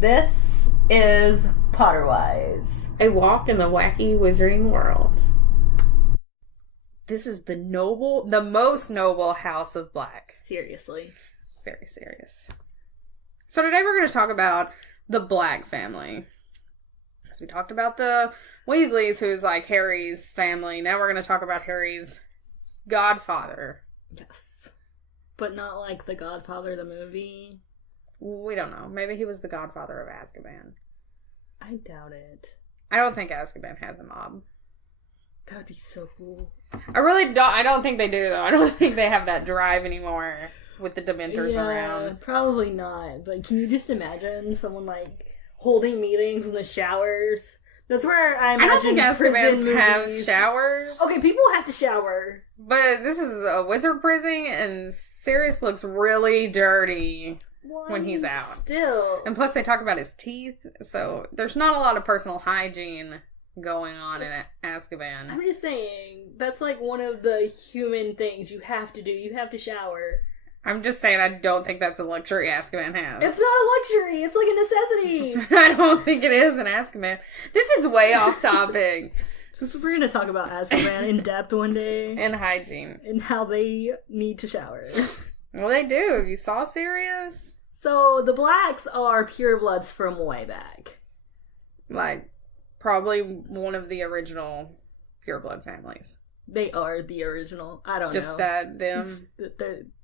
This is Potterwise. A walk in the wacky wizarding world. This is the most noble House of Black. Seriously. Very serious. So today we're going to talk about the Black family. So we talked about the Weasleys, who's like Harry's family. Now we're going to talk about Harry's godfather. Yes. But not like The Godfather, the movie. We don't know. Maybe he was the godfather of Azkaban. I doubt it. I don't think Azkaban has a mob. That would be so cool. I don't think they do, though. I don't think they have that drive anymore with the Dementors around. Probably not. But can you just imagine someone, like, holding meetings in the showers? That's where I imagine I don't think Azkabans have movies. showers. Okay, people have to shower. But this is a wizard prison, and Sirius looks really dirty when he's out. Still. And plus they talk about his teeth, so there's not a lot of personal hygiene going on in Azkaban. I'm just saying, that's like one of the human things you have to do. You have to shower. I'm just saying I don't think that's a luxury Azkaban has. It's not a luxury. It's like a necessity. I don't think it is in Azkaban. This is way off topic. So we're going to talk about Azkaban in depth one day. And hygiene. And how they need to shower. Well, they do. Have you saw Sirius? So the Blacks are purebloods from way back. Like, probably one of the original pureblood families. They are the original. I don't know. Just them.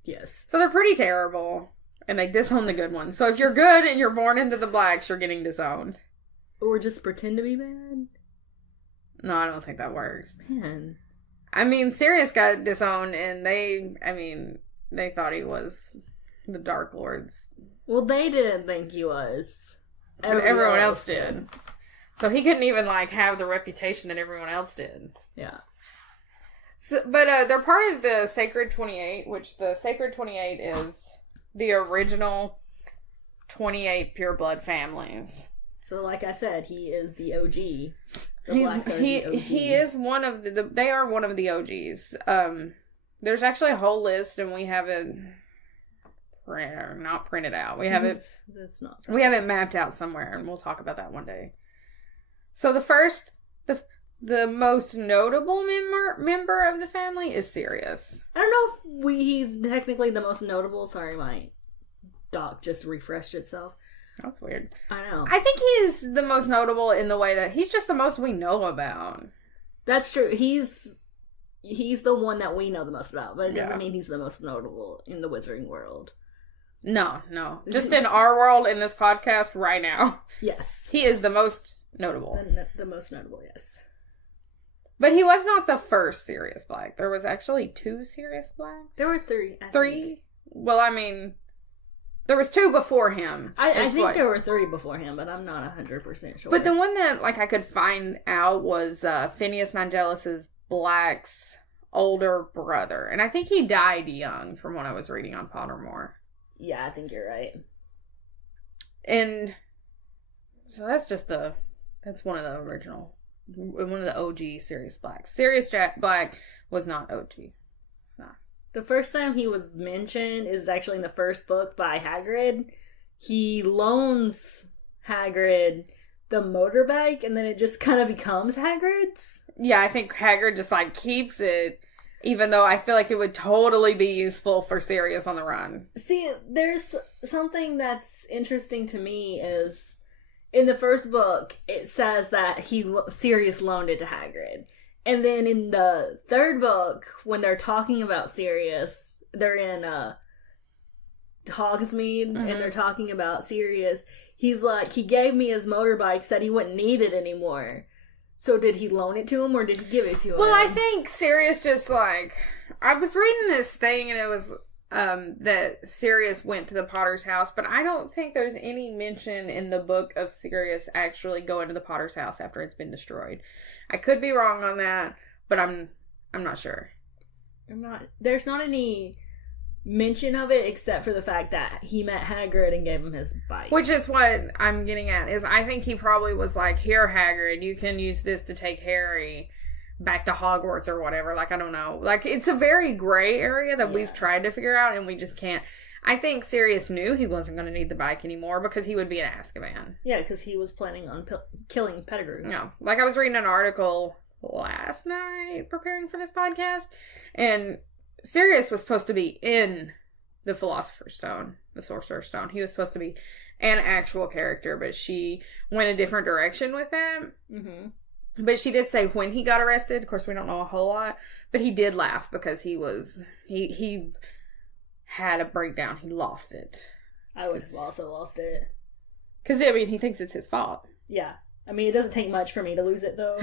Yes. So they're pretty terrible. And they disown the good ones. So if you're good and you're born into the Blacks, you're getting disowned. Or just pretend to be bad? No, I don't think that works. Man. I mean, Sirius got disowned and they thought he was the Dark Lord's. Well, they didn't think he was. Everyone else did. So he couldn't even, like, have the reputation that everyone else did. Yeah. So, but they're part of the Sacred 28, which the Sacred 28 is the original 28 pureblood families. So, like I said, he is the OG. The Blacks are the OG. He is one of they are one of the OGs. There's actually a whole list, and we have it not printed out. We have it. That's not. We have it mapped out somewhere, and we'll talk about that one day. So the most notable member of the family is Sirius. I don't know if he's technically the most notable. Sorry, my doc just refreshed itself. That's weird. I know. I think he's the most notable in the way that he's just the most we know about. That's true. He's the one that we know the most about, but it doesn't mean he's the most notable in the wizarding world. No. Just in our world, in this podcast, right now. Yes. He is the most notable. The most notable, yes. But he was not the first Sirius Black. There was actually 2 Sirius Blacks. There were 3. Three? Well, I mean, there was 2 before him. I think there were 3 before him, but I'm not 100% sure. But the one that, like, I could find out was Phineas Nigelus's Black's older brother. And I think he died young from what I was reading on Pottermore. Yeah, I think you're right. And so that's one of the OG Sirius Blacks. Sirius Black was not OG. No. The first time he was mentioned is actually in the first book by Hagrid. He loans Hagrid the motorbike, and then it just kind of becomes Hagrid's. Yeah, I think Hagrid just, like, keeps it, even though I feel like it would totally be useful for Sirius on the run. See, there's something that's interesting to me is, in the first book, it says that Sirius loaned it to Hagrid. And then in the third book, when they're talking about Sirius, they're in Hogsmeade, and they're talking about Sirius. He's like, he gave me his motorbike, said he wouldn't need it anymore. So did he loan it to him, or did he give it to him? Well, I think Sirius just, like, I was reading this thing, and it was that Sirius went to the Potter's house, but I don't think there's any mention in the book of Sirius actually going to the Potter's house after it's been destroyed. I could be wrong on that, but I'm not sure. There's not any mention of it except for the fact that he met Hagrid and gave him his bike. Which is what I'm getting at, is I think he probably was like, here, Hagrid, you can use this to take Harry back to Hogwarts or whatever. Like, I don't know. Like, it's a very gray area that we've tried to figure out, and we just can't. I think Sirius knew he wasn't going to need the bike anymore because he would be in Azkaban. Yeah, because he was planning on killing Pettigrew. No. Like, I was reading an article last night preparing for this podcast, and Sirius was supposed to be in the Philosopher's Stone, the Sorcerer's Stone. He was supposed to be an actual character, but she went a different direction with that. Mm-hmm. But she did say when he got arrested, of course we don't know a whole lot, but he did laugh because he had a breakdown. He lost it. I would have also lost it. Because, I mean, he thinks it's his fault. Yeah. I mean, it doesn't take much for me to lose it, though.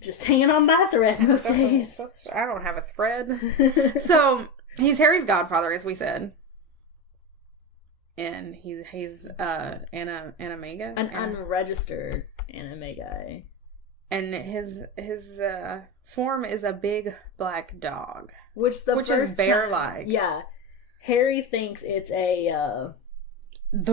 Just hanging on by a thread most days. I don't have a thread. So, he's Harry's godfather, as we said. And he's animega? An unregistered animega. And his form is a big black dog. Which is bear-like. Yeah. Harry thinks it's the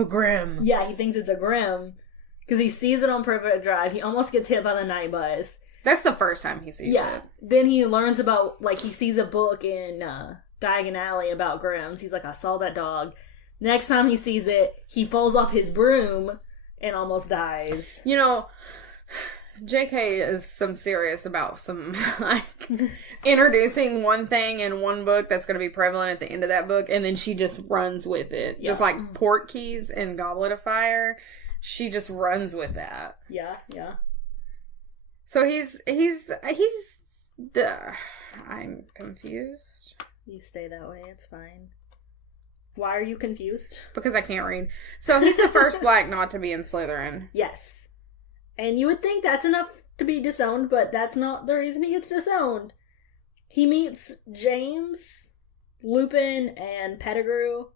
Grim. Yeah, he thinks it's a Grim. Because he sees it on Privet Drive. He almost gets hit by the night bus. That's the first time he sees it. Yeah. Then he learns about, like, he sees a book in Diagon Alley about Grims. He's like, I saw that dog. Next time he sees it, he falls off his broom and almost dies. You know, JK is some serious about some, like, introducing one thing in one book that's going to be prevalent at the end of that book, and then she just runs with it. Yeah. Just like Portkeys in Goblet of Fire. She just runs with that. Yeah, yeah. So I'm confused. You stay that way, it's fine. Why are you confused? Because I can't read. So he's the first black not to be in Slytherin. Yes. And you would think that's enough to be disowned, but that's not the reason he gets disowned. He meets James, Lupin, and Pettigrew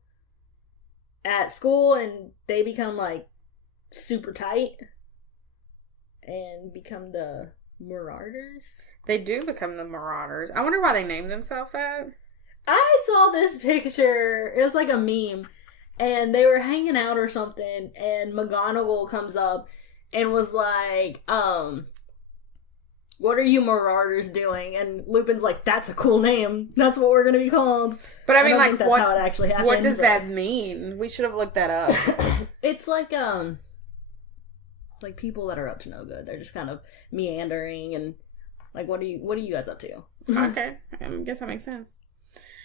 at school, and they become, like, super tight. And become the Marauders. They do become the Marauders. I wonder why they named themselves that. I saw this picture. It was like a meme. And they were hanging out or something. And McGonagall comes up and was like, what are you Marauders doing? And Lupin's like, that's a cool name. That's what we're going to be called. But I mean, like, that's how it actually happened. What does that mean? We should have looked that up. It's like people that are up to no good. They're just kind of meandering and like, what are you guys up to? Okay. I guess that makes sense.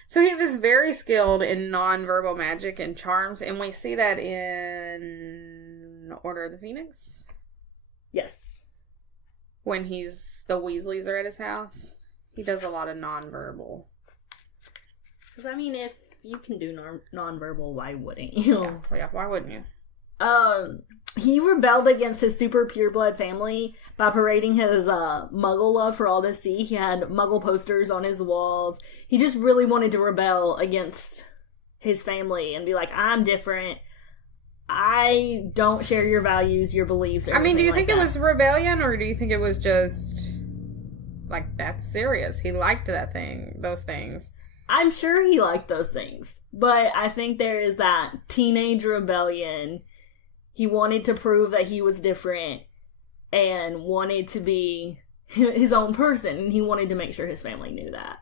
So he was very skilled in non-verbal magic and charms, and we see that in Order of the Phoenix. Yes. When the Weasleys are at his house. He does a lot of non-verbal. Because, I mean, if you can do non-verbal, why wouldn't you? Yeah, why wouldn't you? He rebelled against his super pureblood family by parading his muggle love for all to see. He had muggle posters on his walls. He just really wanted to rebel against his family and be like, I'm different. I don't share your values, your beliefs, or do you like think it was rebellion, or do you think it was just, like, that's serious? He liked those things. I'm sure he liked those things. But I think there is that teenage rebellion. He wanted to prove that he was different and wanted to be his own person. And he wanted to make sure his family knew that.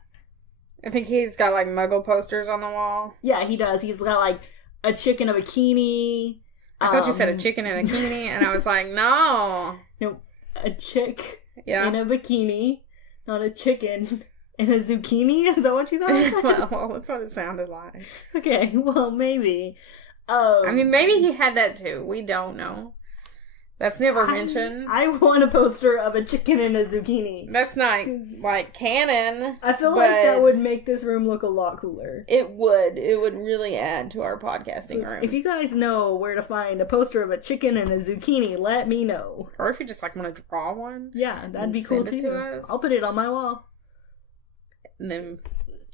I think he's got, like, muggle posters on the wall. Yeah, he does. He's got, like, a chick in a bikini. I thought you said a chicken in a bikini, and I was like, no. No, a chick in a bikini, not a chicken in a zucchini. Is that what you thought? Well, that's what it sounded like. Okay, well, maybe. Maybe he had that too. We don't know. That's never mentioned. I want a poster of a chicken and a zucchini. That's not, like, canon. I feel like that would make this room look a lot cooler. It would. It would really add to our podcasting room. If you guys know where to find a poster of a chicken and a zucchini, let me know. Or if you just, like, want to draw one. Yeah, that'd be cool too. I'll put it on my wall. And then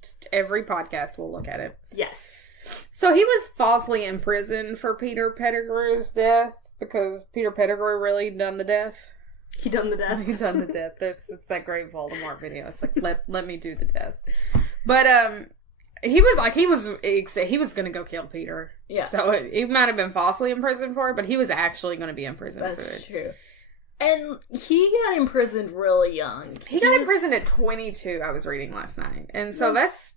just every podcast will look at it. Yes. So he was falsely imprisoned for Peter Pettigrew's death. Because Peter Pettigrew really done the death. He done the death. He done the death. It's that great Voldemort video. It's like let me do the death. But he was gonna go kill Peter. Yeah. So he might have been falsely imprisoned for it, but he was actually gonna be imprisoned for it. That's true. And he got imprisoned really young. He got imprisoned at 22. I was reading last night, and so that's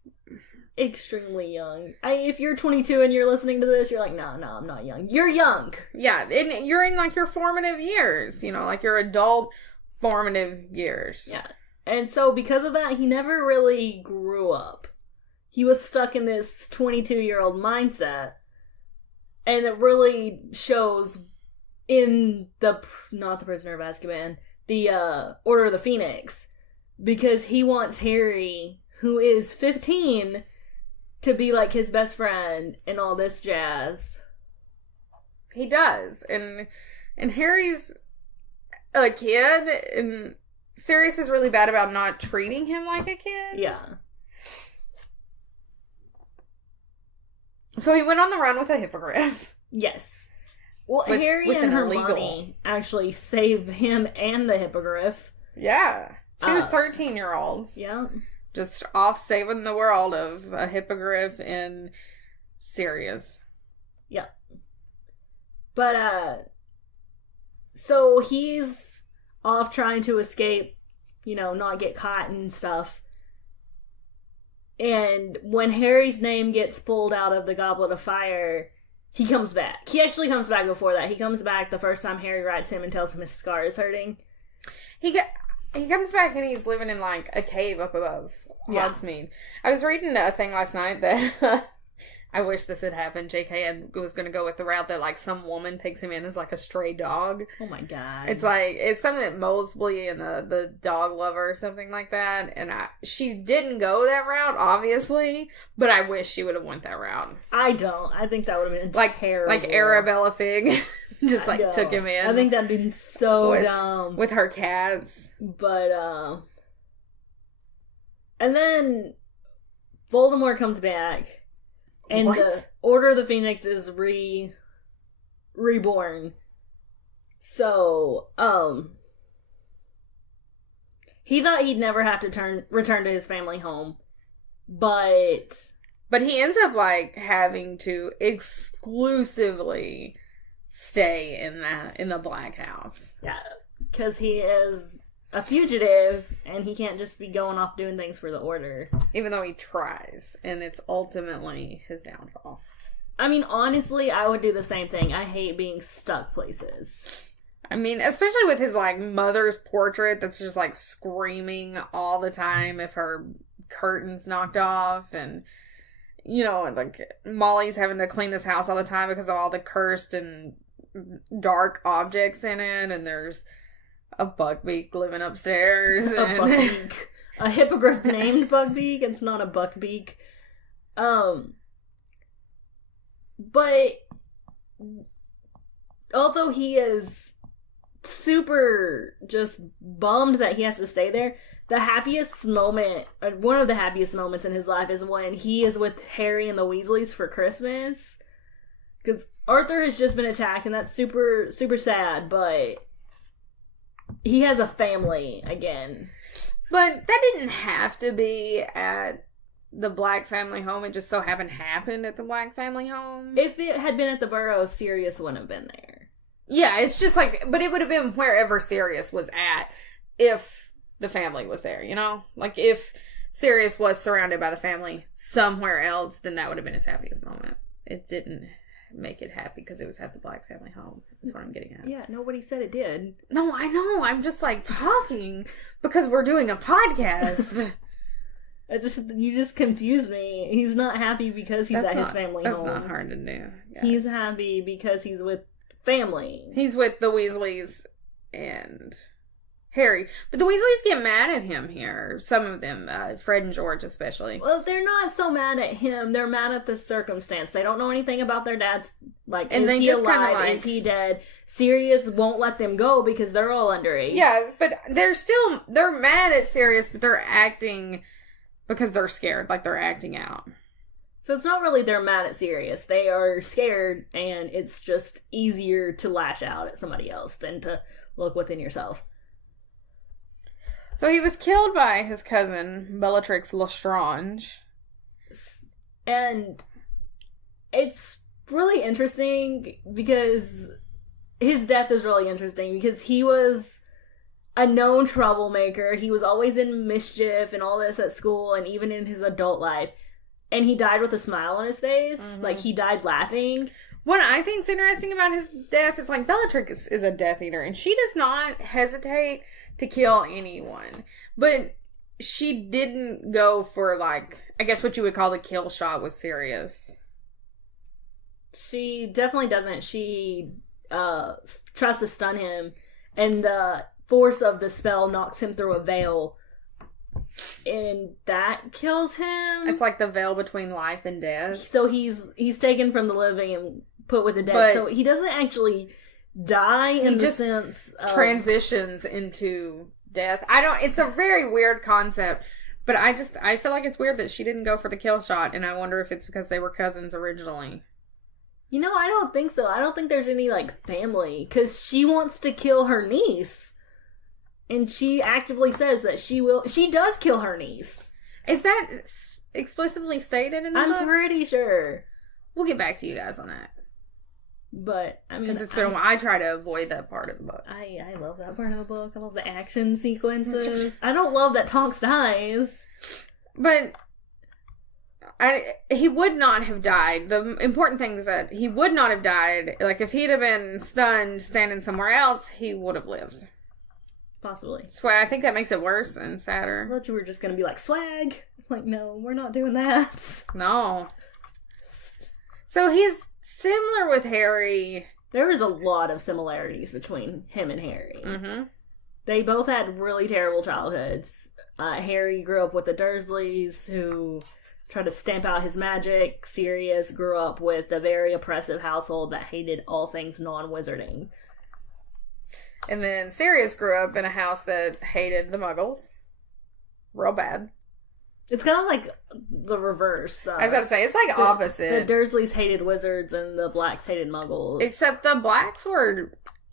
extremely young. If you're 22 and you're listening to this, you're like, no, I'm not young. You're young. Yeah, and you're in, like, your formative years, you know, like, your adult formative years. Yeah. And so because of that, he never really grew up. He was stuck in this 22-year-old mindset. And it really shows in not the Prisoner of Azkaban, the Order of the Phoenix. Because he wants Harry, who is 15, to be like his best friend and all this jazz. He does. And Harry's a kid, and Sirius is really bad about not treating him like a kid. Yeah. So he went on the run with a hippogriff. Yes. Well, Harry and Hermione actually save him and the hippogriff. Yeah. 2 13-year-olds. Yeah. Just off saving the world of a hippogriff and Sirius. Yeah. But, so he's off trying to escape, not get caught and stuff. And when Harry's name gets pulled out of the Goblet of Fire, he comes back. He actually comes back before that. He comes back the first time Harry writes him and tells him his scar is hurting. He comes back and he's living in, like, a cave up above Hogsmeade. I was reading a thing last night that I wish this had happened. JK was going to go with the route that, like, some woman takes him in as, like, a stray dog. Oh my god. It's like, it's something that Mosley and the dog lover or something like that. And she didn't go that route, obviously, but I wish she would have went that route. I don't. I think that would have been terrible. Like Arabella Fig just, like, took him in. I think that'd been so dumb. With her cats. But, and then Voldemort comes back. And the Order of the Phoenix is reborn. So, he thought he'd never have to return to his family home. But he ends up, like, having to exclusively stay in the Black House. Yeah, because he is a fugitive, and he can't just be going off doing things for the Order. Even though he tries, and it's ultimately his downfall. I mean, honestly, I would do the same thing. I hate being stuck places. I mean, especially with his, like, mother's portrait that's just, like, screaming all the time if her curtain's knocked off, and, like, Molly's having to clean this house all the time because of all the cursed and dark objects in it, and there's a Buckbeak living upstairs. A Buckbeak. A hippogriff named Buckbeak. It's not a Buckbeak. But although he is super just bummed that he has to stay there, the happiest moment, one of the happiest moments in his life is when he is with Harry and the Weasleys for Christmas. Because Arthur has just been attacked, and that's super, super sad, but he has a family again. But that didn't have to be at the Black family home. It just so happened at the Black family home. If it had been at the Burrows, Sirius wouldn't have been there. Yeah, it's just like, but it would have been wherever Sirius was at if the family was there, Like, if Sirius was surrounded by the family somewhere else, then that would have been his happiest moment. It didn't make it happy because it was at the Black family home. That's what I'm getting at. Yeah, nobody said it did. No, I know. I'm just, like, talking because we're doing a podcast. You just confused me. He's not happy because he's at his family home. That's not hard to do. He's happy because he's with family. He's with the Weasleys and Harry. But the Weasleys get mad at him here. Some of them, Fred and George especially. Well, they're not so mad at him. They're mad at the circumstance. They don't know anything about their dad's, like, and is he alive? Is he dead? Sirius won't let them go because they're all underage. Yeah, but they're mad at Sirius, but they're acting because they're scared, like they're acting out. So it's not really they're mad at Sirius. They are scared, and it's just easier to lash out at somebody else than to look within yourself. So he was killed by his cousin, Bellatrix Lestrange. And it's really interesting because his death is really interesting because he was a known troublemaker. He was always in mischief and all this at school and even in his adult life. and he died with a smile on his face. Like, he died laughing. What I think's interesting about his death is, like, Bellatrix is a Death Eater, and she does not hesitate to kill anyone. But she didn't go for, like, I guess what you would call the kill shot with Sirius. She definitely doesn't. She tries to stun him, and the force of the spell knocks him through a veil, and that kills him. It's like the veil between life and death. So he's taken from the living and put with the dead. But so he doesn't actually die in the sense of... transitions into death. It's a very weird concept, but I feel like it's weird that she didn't go for the kill shot, and I wonder if it's because they were cousins originally. You know, I don't think so. I don't think there's any, like, family, because she wants to kill her niece. And she actively says that she does kill her niece. Is that explicitly stated in the book? I'm pretty sure. We'll get back to you guys on that. But, I mean... Because it's been a while. I try to avoid that part of the book. I love that part of the book. I love the action sequences. I don't love that Tonks dies. But... he would not have died. The important thing is that he would not have died. Like, if he'd have been stunned standing somewhere else, he would have lived. Possibly. So I think that makes it worse and sadder. I thought you were just going to be like, swag. Like, no, we're not doing that. No. So he's similar with Harry. There is a lot of similarities between him and Harry. Mm-hmm. They both had really terrible childhoods. Harry grew up with the Dursleys, who tried to stamp out his magic. Sirius grew up with a very oppressive household that hated all things non-wizarding. And then Sirius grew up in a house that hated the Muggles. Real bad. It's kind of like the reverse. I was about to say, it's like opposite. The Dursleys hated wizards and the Blacks hated Muggles. Except the Blacks were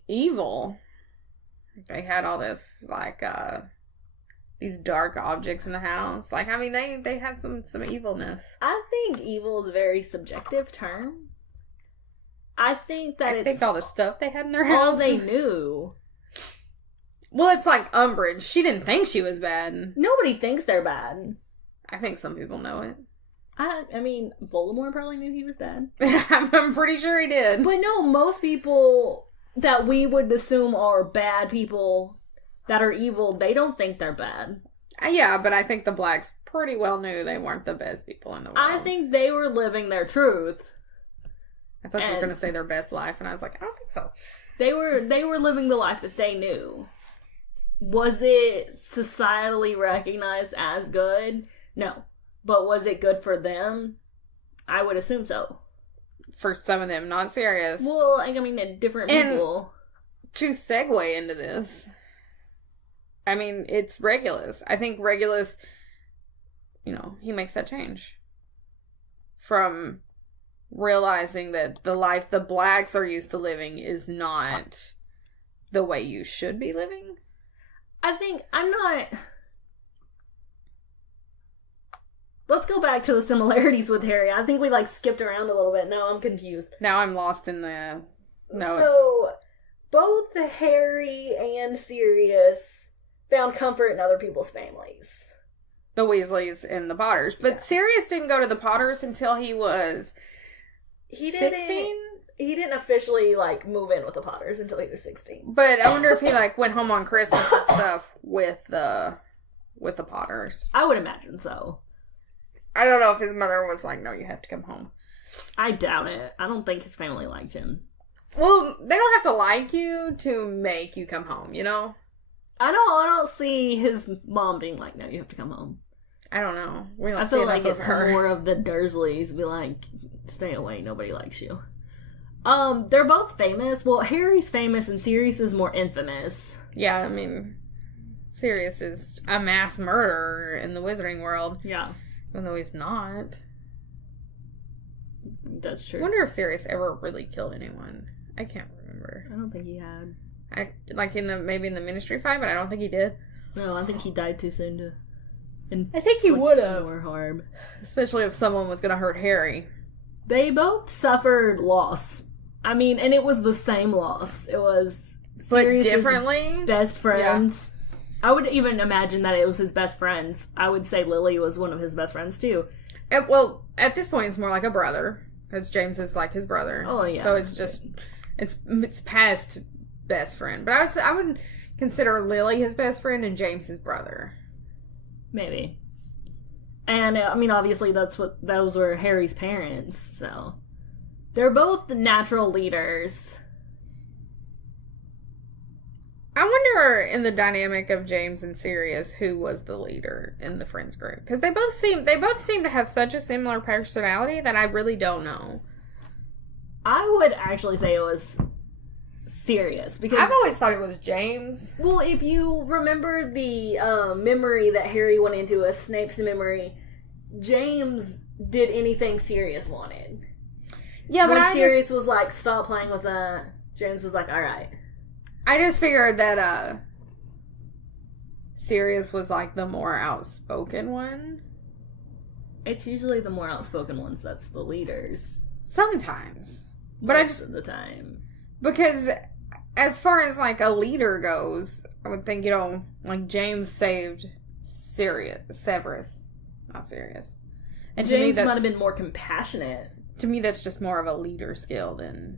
evil. They had all this, like, these dark objects in the house. Like, I mean, they had some evilness. I think evil is a very subjective term. I think all the stuff they had in their house. All they knew. Well, it's like Umbridge. She didn't think she was bad. Nobody thinks they're bad. I think some people know it. I mean, Voldemort probably knew he was bad. I'm pretty sure he did. But no, most people that we would assume are bad people that are evil, they don't think they're bad. Yeah, but I think the Blacks pretty well knew they weren't the best people in the world. I think they were living their truth. I thought you were going to say their best life, and I was like, I don't think so. They were living the life that they knew. Was it societally recognized as good? No. But was it good for them? I would assume so. For some of them, not Sirius. Well, I mean, different people. To segue into this, I mean, it's Regulus. I think Regulus, he makes that change. From realizing that the life the Blacks are used to living is not the way you should be living. I think Let's go back to the similarities with Harry. I think we skipped around a little bit. Now I'm confused. Now I'm lost in the... Both Harry and Sirius found comfort in other people's families. The Weasleys and the Potters. But Sirius didn't go to the Potters until he was 16? He didn't officially, move in with the Potters until he was 16. But I wonder if he, went home on Christmas and stuff with the Potters. I would imagine so. I don't know if his mother was like, no, you have to come home. I doubt it. I don't think his family liked him. Well, they don't have to like you to make you come home, I don't see his mom being like, no, you have to come home. I don't know. We don't I feel like it's more of the Dursleys be like, stay away, nobody likes you. They're both famous. Well, Harry's famous and Sirius is more infamous. Yeah, I mean, Sirius is a mass murderer in the wizarding world. Yeah. Even though he's not. That's true. I wonder if Sirius ever really killed anyone. I can't remember. I don't think he had. Maybe in the Ministry fight, but I don't think he did. No, I think he died too soon to. I think he would have. More harm. Especially if someone was going to hurt Harry. They both suffered loss. I mean, and it was the same loss. It was Sirius's differently. Best friends. Yeah. I would even imagine that it was his best friends. I would say Lily was one of his best friends too. Well, at this point, it's more like a brother. Because James is like his brother. Oh, yeah. So it's just... It's past best friend. But I would consider Lily his best friend and James his brother. Maybe. And, I mean, obviously those were Harry's parents, so... They're both natural leaders. I wonder, in the dynamic of James and Sirius, who was the leader in the friends group? Because they both seem to have such a similar personality that I really don't know. I would actually say it was Sirius, because I've always thought it was James. Well, if you remember the memory that Harry went into, a Snape's memory, James did anything Sirius wanted. Yeah, but when Sirius was like, "Stop playing with that," James was like, "All right." I just figured that Sirius was like the more outspoken one. It's usually the more outspoken ones that's the leaders. Sometimes. But Most of the time. Because as far as like a leader goes, I would think, like James saved Severus. Not Sirius. And James might have been more compassionate. To me, that's just more of a leader skill than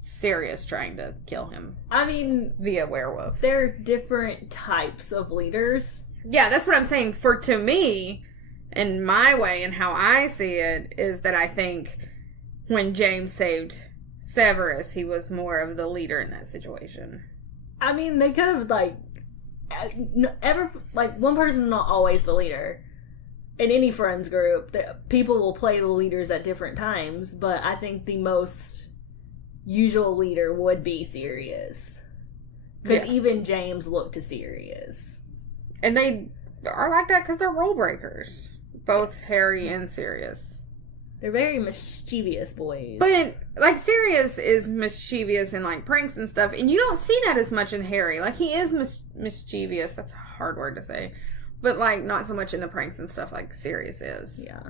Sirius trying to kill him. I mean, via werewolf. They're different types of leaders. Yeah, that's what I'm saying. To me, in my way and how I see it, is that I think when James saved Severus, he was more of the leader in that situation. I mean, they kind of one person is not always the leader. In any friends group, people will play the leaders at different times, but I think the most usual leader would be Sirius. Because even James looked to Sirius. And they are like that because they're rule breakers. Both Harry and Sirius. They're very mischievous boys. But, like, Sirius is mischievous and, like, pranks and stuff, and you don't see that as much in Harry. Like, he is mischievous. That's a hard word to say. But, like, not so much in the pranks and stuff like Sirius is. Yeah.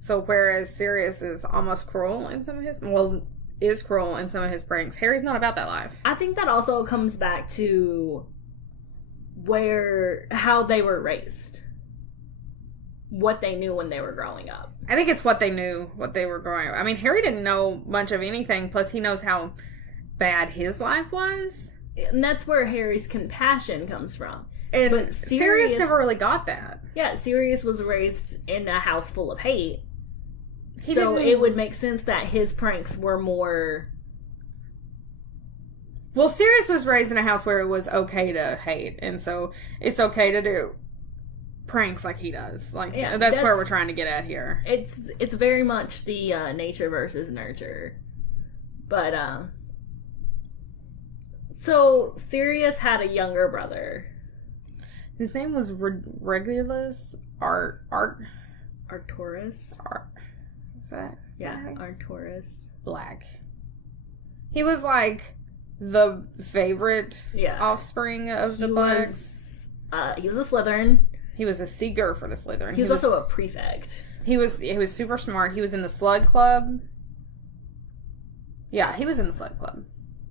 So, whereas Sirius is almost cruel in some of his... Well, is cruel in some of his pranks. Harry's not about that life. I think that also comes back to how they were raised. What they knew when they were growing up. I think it's what they knew, what they were growing up. I mean, Harry didn't know much of anything, plus he knows how bad his life was. And that's where Harry's compassion comes from. But Sirius never really got that. Yeah, Sirius was raised in a house full of hate. It would make sense that his pranks were more... Well, Sirius was raised in a house where it was okay to hate, and so it's okay to do pranks like he does. Like, yeah, that's where we're trying to get at here. It's very much the nature versus nurture. But, so Sirius had a younger brother. His name was Regulus Arcturus. Is that? Arcturus. Black. He was like the favorite offspring of the Blacks. He was a Slytherin. He was a seeker for the Slytherin. He was also a prefect. He was super smart. He was in the Slug Club. Yeah, he was in the Slug Club.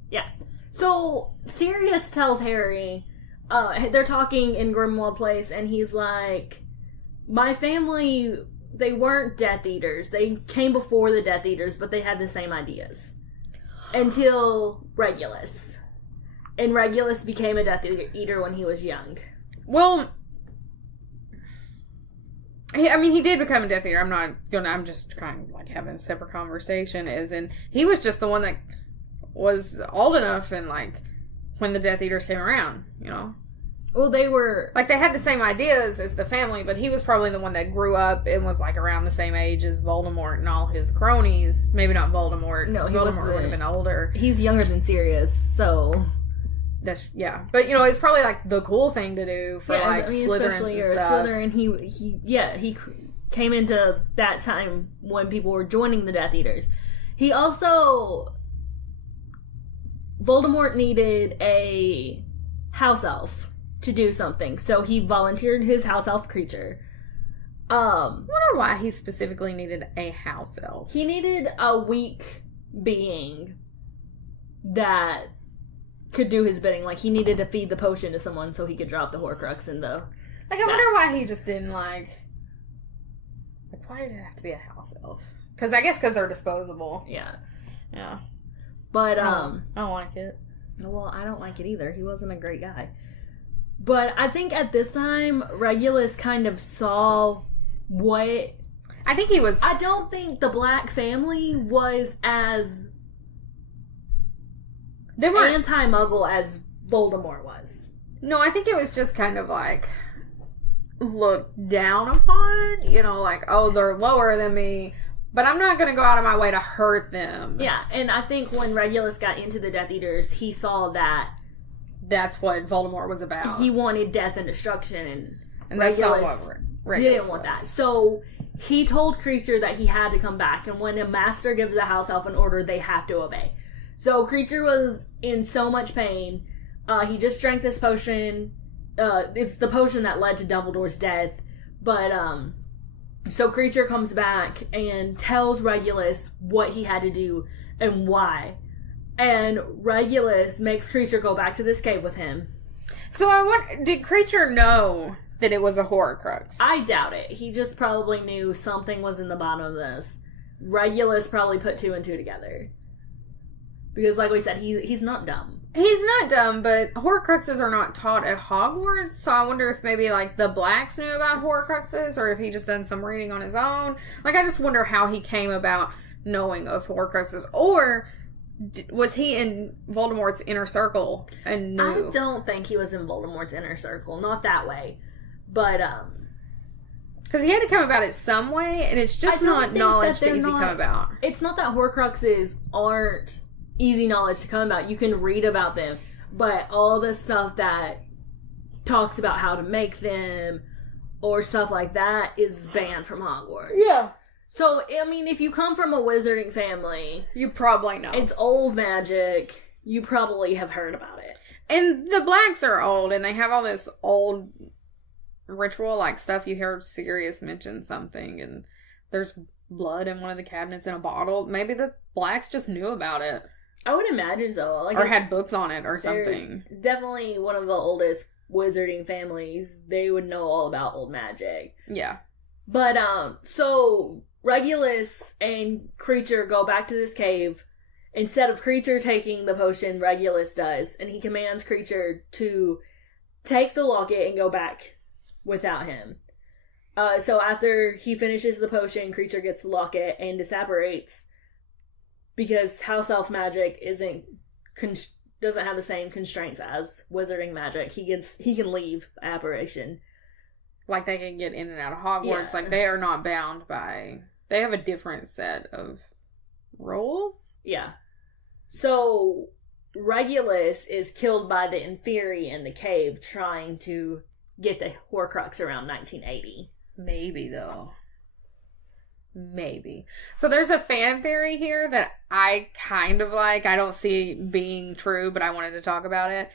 Yeah. So Sirius tells Harry, they're talking in Grimmauld Place, and he's like, my family, they weren't Death Eaters. They came before the Death Eaters, but they had the same ideas. Until Regulus. And Regulus became a Death Eater when he was young. Well, he did become a Death Eater. I'm just kind of like having a separate conversation. He was just the one that was old enough and like when the Death Eaters came around, Well, they were... Like, they had the same ideas as the family, but he was probably the one that grew up and was, like, around the same age as Voldemort and all his cronies. Maybe not Voldemort. No, Voldemort would have been older. He's younger than Sirius, so... Yeah. But, it's probably, like, the cool thing to do for, Slytherins and stuff. Slytherin, he came into that time when people were joining the Death Eaters. He also... Voldemort needed a house elf to do something, so he volunteered his house elf creature. I wonder why he specifically needed a house elf. He needed a weak being that could do his bidding. Like, he needed to feed the potion to someone so he could drop the Horcrux in the... Like, I wonder why he just didn't, Why did it have to be a house elf? Because I guess because they're disposable. Yeah. Yeah. But, I don't like it. well, I don't like it either. He wasn't a great guy. But I think at this time, Regulus kind of saw what... I think he was... I don't think the Black family was as they were anti-Muggle as Voldemort was. No, I think it was just kind of like looked down upon. You know, like, oh, they're lower than me, but I'm not going to go out of my way to hurt them. Yeah, and I think when Regulus got into the Death Eaters, he saw that that's what Voldemort was about. He wanted death and destruction, and that's Regulus not what Regulus didn't want that. So he told Creature that he had to come back, and when a master gives a house elf an order, they have to obey. So Creature was in so much pain. He just drank this potion. It's the potion that led to Dumbledore's death. But, so Creature comes back and tells Regulus what he had to do and why. And Regulus makes Creature go back to this cave with him. So did Creature know that it was a Horcrux? I doubt it. He just probably knew something was in the bottom of this. Regulus probably put 2 and 2 together. Because, like we said, he's not dumb. He's not dumb, but Horcruxes are not taught at Hogwarts, so I wonder if maybe, like, the Blacks knew about Horcruxes, or if he just done some reading on his own. Like, I just wonder how he came about knowing of Horcruxes. Or was he in Voldemort's inner circle and knew? I don't think he was in Voldemort's inner circle. Not that way. But, because he had to come about it some way, and it's just not knowledge to easy come about. It's not that Horcruxes aren't easy knowledge to come about. You can read about them, but all the stuff that talks about how to make them or stuff like that is banned from Hogwarts. Yeah. So, I mean, if you come from a wizarding family, you probably know. It's old magic. You probably have heard about it. And the Blacks are old, and they have all this old ritual-like stuff. You hear Sirius mention something, and there's blood in one of the cabinets in a bottle. Maybe the Blacks just knew about it. I would imagine so. Like, or had books on it or something. Definitely one of the oldest wizarding families. They would know all about old magic. Yeah. But, so Regulus and Creature go back to this cave. Instead of Creature taking the potion, Regulus does. And he commands Creature to take the locket and go back without him. So after he finishes the potion, Creature gets the locket and disapparates. Because house elf magic doesn't have the same constraints as wizarding magic. He can leave apparition. Like they can get in and out of Hogwarts. Yeah. Like they are not bound by. They have a different set of rules. Yeah. So Regulus is killed by the Inferi in the cave, trying to get the Horcrux around 1980. Maybe though. Maybe. So there's a fan theory here that I kind of like. I don't see being true, but I wanted to talk about it.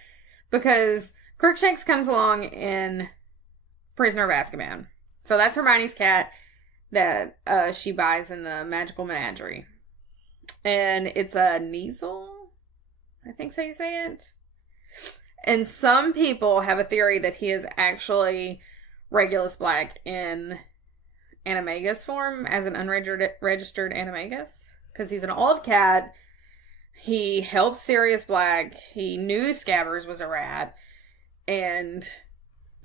Because Crookshanks comes along in Prisoner of Azkaban. So that's Hermione's cat that she buys in the Magical Menagerie. And it's a Kneazle. I think so you say it. And some people have a theory that he is actually Regulus Black in Animagus form as an unregistered Animagus. Because he's an old cat. He helped Sirius Black. He knew Scabbers was a rat. And,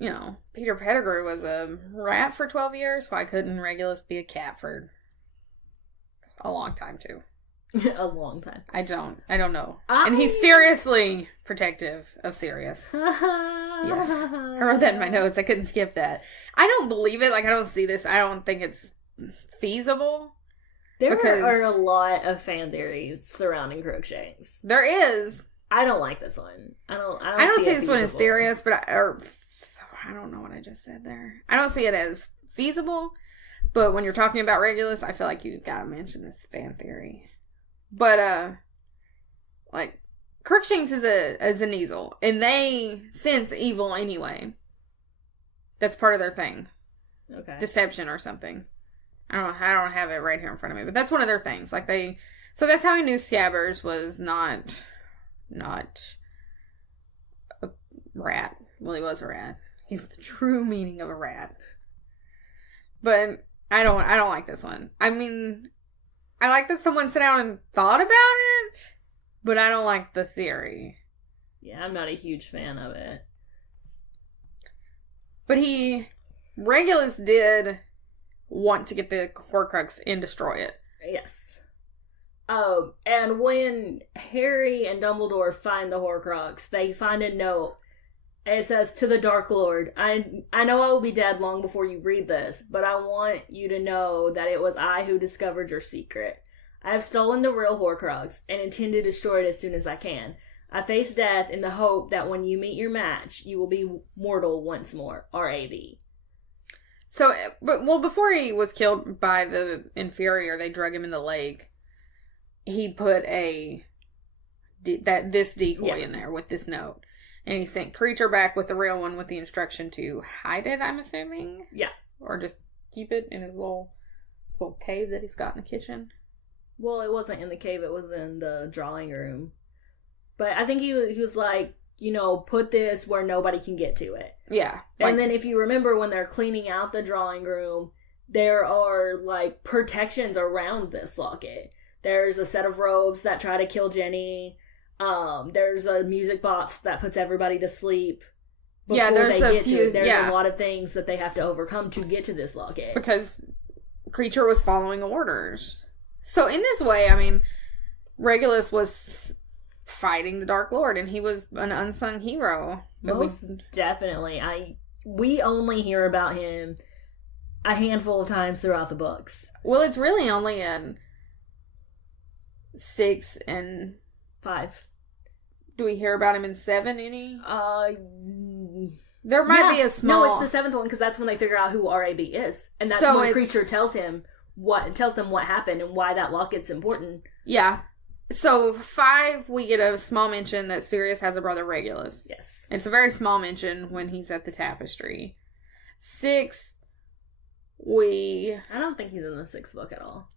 you know, Peter Pettigrew was a rat for 12 years. Why couldn't Regulus be a cat for a long time, too? A long time. I don't know. And he's seriously protective of Sirius. Yes. I wrote that in my notes. I couldn't skip that. I don't believe it. Like, I don't see this. I don't think it's feasible. There are a lot of fan theories surrounding Crookshanks. There is. I don't like this one. I don't see this one as serious, but I don't know what I just said there. I don't see it as feasible, but when you're talking about Regulus, I feel like you gotta mention this fan theory. But, like, Crookshanks is a Kneazle, and they sense evil anyway. That's part of their thing. Okay. Deception or something. I don't have it right here in front of me, but that's one of their things. Like, so that's how he knew Scabbers was not a rat. Well, he was a rat. He's the true meaning of a rat. But I don't like this one. I mean, I like that someone sat down and thought about it, but I don't like the theory. Yeah, I'm not a huge fan of it. But Regulus did want to get the Horcrux and destroy it. Yes. And when Harry and Dumbledore find the Horcrux, they find a note. And it says, "To the Dark Lord, I know I will be dead long before you read this, but I want you to know that it was I who discovered your secret. I have stolen the real Horcrux and intend to destroy it as soon as I can. I face death in the hope that when you meet your match, you will be mortal once more. R.A.B." So, before he was killed by the Inferior, they drug him in the lake. He put this decoy in there with this note. And he sent Creature back with the real one with the instruction to hide it, I'm assuming? Yeah. Or just keep it in his little cave that he's got in the kitchen. Well, it wasn't in the cave, it was in the drawing room. But I think he was like, put this where nobody can get to it. Yeah. And then if you remember when they're cleaning out the drawing room, there are, protections around this locket. There's a set of robes that try to kill Jenny. There's a music box that puts everybody to sleep. There's a lot of things that they have to overcome to get to this locket. Because Creature was following orders. So in this way, I mean, Regulus was fighting the Dark Lord, and he was an unsung hero. Most definitely. We only hear about him a handful of times throughout the books. Well, it's really only in 6 and 5. Do we hear about him in 7 any? There might be a small... No, it's the 7th one, because that's when they figure out who R.A.B. is. And that's when Creature tells them what happened and why that locket's important. Yeah. So 5, we get a small mention that Sirius has a brother, Regulus. Yes. It's a very small mention when he's at the tapestry. 6, I don't think he's in the 6th book at all.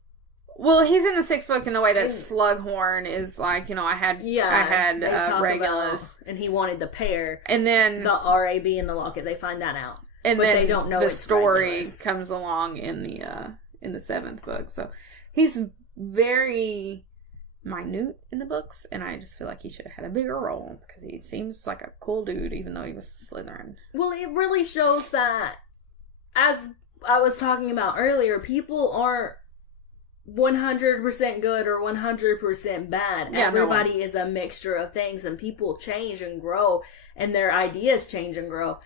Well, he's in the 6th book in the way that Slughorn is like, I had Regulus. And he wanted the pair. And then... the R.A.B. and the locket, they find that out. And but then they don't know the it's story Regulus. Comes along in the 7th book. So he's very minute in the books, and I just feel like he should have had a bigger role, because he seems like a cool dude, even though he was Slytherin. Well, it really shows that, as I was talking about earlier, people aren't 100% good or 100% bad. Yeah, everybody is a mixture of things, and people change and grow, and their ideas change and grow.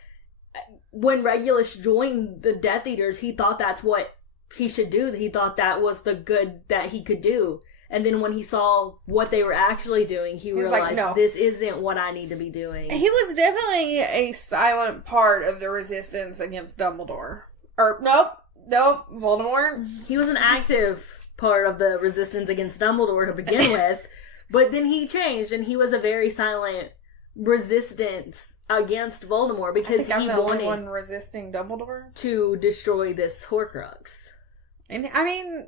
When Regulus joined the Death Eaters, he thought that's what he should do. He thought that was the good that he could do. And then when he saw what they were actually doing, he realized, like, no, this isn't what I need to be doing. He was definitely a silent part of the resistance against Dumbledore. Or, nope, Voldemort. He was an active part of the resistance against Dumbledore to begin with, but then he changed, and he was a very silent resistance against Voldemort, because he wanted one resisting Dumbledore to destroy this Horcrux. And I mean,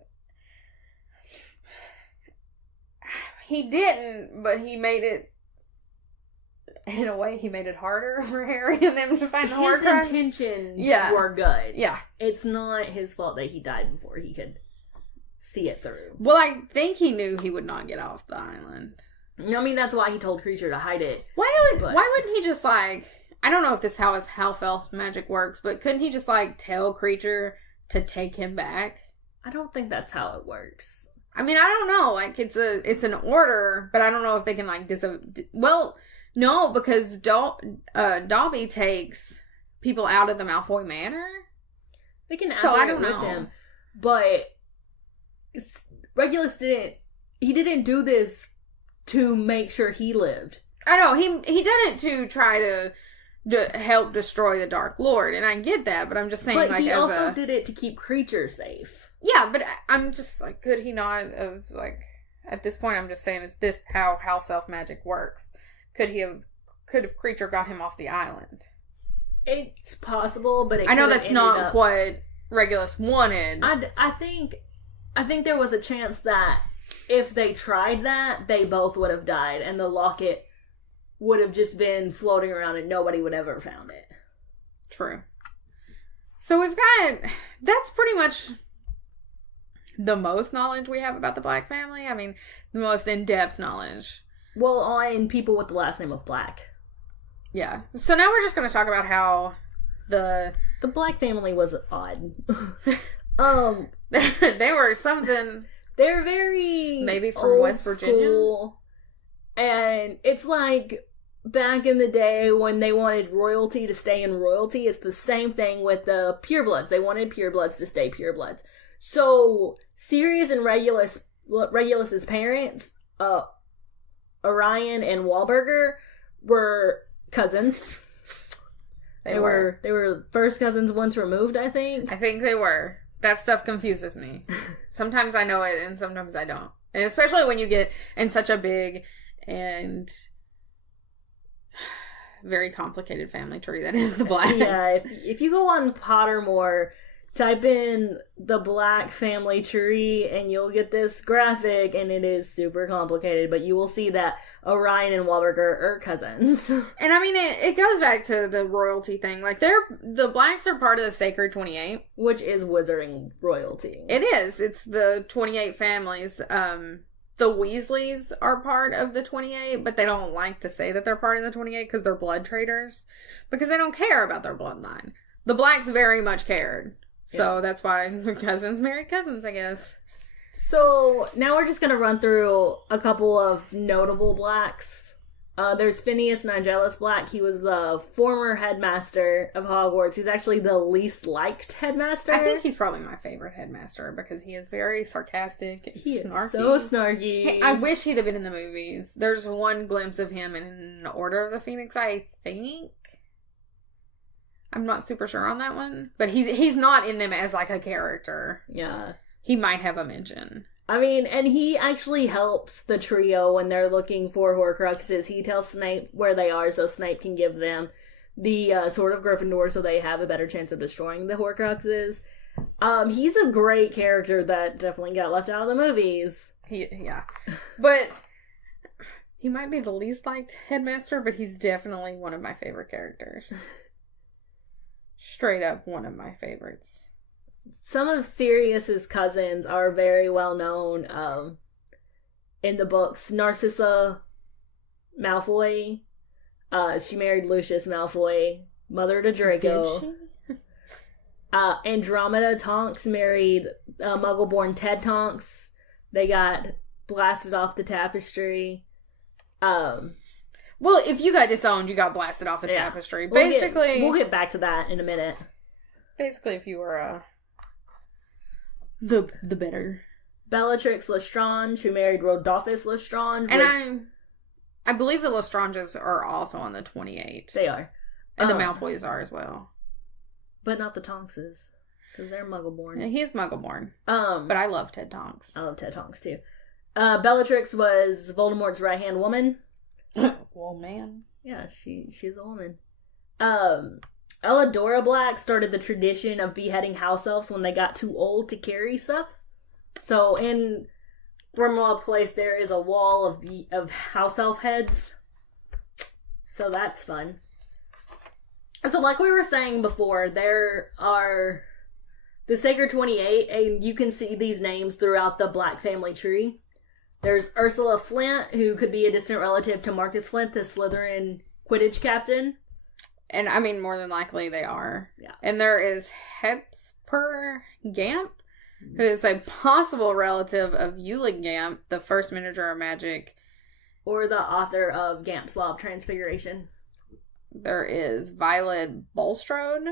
he didn't, but he made it. In a way, he made it harder for Harry and them to find the Horcrux. His intentions were good. Yeah, it's not his fault that he died before he could see it through. Well, I think he knew he would not get off the island. I mean, that's why he told Creature to hide it. Why wouldn't he just, I don't know if this is how his half-elf magic works, but couldn't he just, tell Creature to take him back? I don't think that's how it works. I mean, I don't know. It's an order, but I don't know if they can, well, no, because Dobby takes people out of the Malfoy Manor. They can affiliate with him, but Regulus didn't do this to make sure he lived. I know, he did it to try to help destroy the Dark Lord, and I get that, but I'm just saying, but he also did it to keep Creature safe. Yeah, but I'm just, could he not have, at this point, I'm just saying, is this how house elf magic works? Could Creature got him off the island? It's possible, but I know that's not what Regulus wanted. I think there was a chance that if they tried that, they both would have died, and the locket would have just been floating around and nobody would ever found it. True. So that's pretty much the most knowledge we have about the Black family. I mean, the most in-depth knowledge. Well, on people with the last name of Black. Yeah. So now we're just going to talk about how the Black family was odd. they were something. They're very maybe from West Virginia. School, and it's like back in the day when they wanted royalty to stay in royalty. It's the same thing with the purebloods. They wanted purebloods to stay purebloods. So Sirius and Regulus's parents, Orion and Wahlberger, were cousins. They were first cousins once removed, I think. I think they were. That stuff confuses me. Sometimes I know it and sometimes I don't. And especially when you get in such a big and very complicated family tree that is the Blacks. Yeah, if you go on Pottermore, type in the Black family tree and you'll get this graphic, and it is super complicated, but you will see that Orion and Wahlberger are cousins. And I mean, it goes back to the royalty thing. Like, the Blacks are part of the Sacred 28. Which is wizarding royalty. It is. It's the 28 families. The Weasleys are part of the 28, but they don't like to say that they're part of the 28 because they're blood traders. Because they don't care about their bloodline. The Blacks very much cared. So that's why cousins marry cousins, I guess. So now we're just going to run through a couple of notable Blacks. There's Phineas Nigellus Black. He was the former headmaster of Hogwarts. He's actually the least liked headmaster. I think he's probably my favorite headmaster because he is very sarcastic and snarky. Is so snarky. Hey, I wish he'd have been in the movies. There's one glimpse of him in Order of the Phoenix, I think. I'm not super sure on that one. But he's not in them as like a character. Yeah. He might have a mention. I mean, and he actually helps the trio when they're looking for Horcruxes. He tells Snape where they are so Snape can give them the Sword of Gryffindor so they have a better chance of destroying the Horcruxes. He's a great character that definitely got left out of the movies. Yeah. But he might be the least liked headmaster, but he's definitely one of my favorite characters. Straight up one of my favorites. Some of Sirius's cousins are very well known in the books. Narcissa Malfoy. She married Lucius Malfoy, mother to Draco. Did she? Andromeda Tonks married Muggle-born Ted Tonks. They got blasted off the tapestry. Well, if you got disowned, you got blasted off the tapestry. We'll get back to that in a minute. Basically, if you were the better. Bellatrix Lestrange, who married Rodolphus Lestrange. And I believe the Lestranges are also on the 28. They are. And the Malfoys are as well. But not the Tonkses. Because they're Muggle-born. Yeah, he's Muggle-born. But I love Ted Tonks. I love Ted Tonks, too. Bellatrix was Voldemort's right-hand woman. Well, man. Yeah, she's a woman. Elladora Black started the tradition of beheading house elves when they got too old to carry stuff. So in Grimmauld Place, there is a wall of house elf heads. So that's fun. So like we were saying before, there are the Sacred 28, and you can see these names throughout the Black family tree. There's Ursula Flint, who could be a distant relative to Marcus Flint, the Slytherin Quidditch captain. And I mean, more than likely they are. Yeah. And there is Hepzibah Gamp, who is a possible relative of Ulick Gamp, the first Miniature of Magic. Or the author of Gamp's Law of Transfiguration. There is Violet Bulstrode.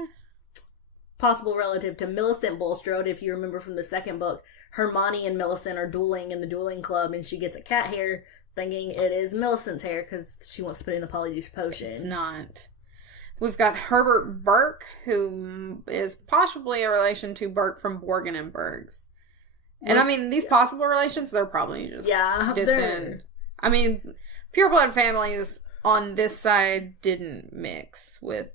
Possible relative to Millicent Bulstrode, if you remember from the second book. Hermione and Millicent are dueling in the dueling club, and she gets a cat hair, thinking it is Millicent's hair, because she wants to put in the Polyjuice Potion. It's not. We've got Herbert Burke, who is possibly a relation to Burke from Borgin and Burgs. And I mean, these possible relations, they're probably just distant. I mean, pureblood families on this side didn't mix with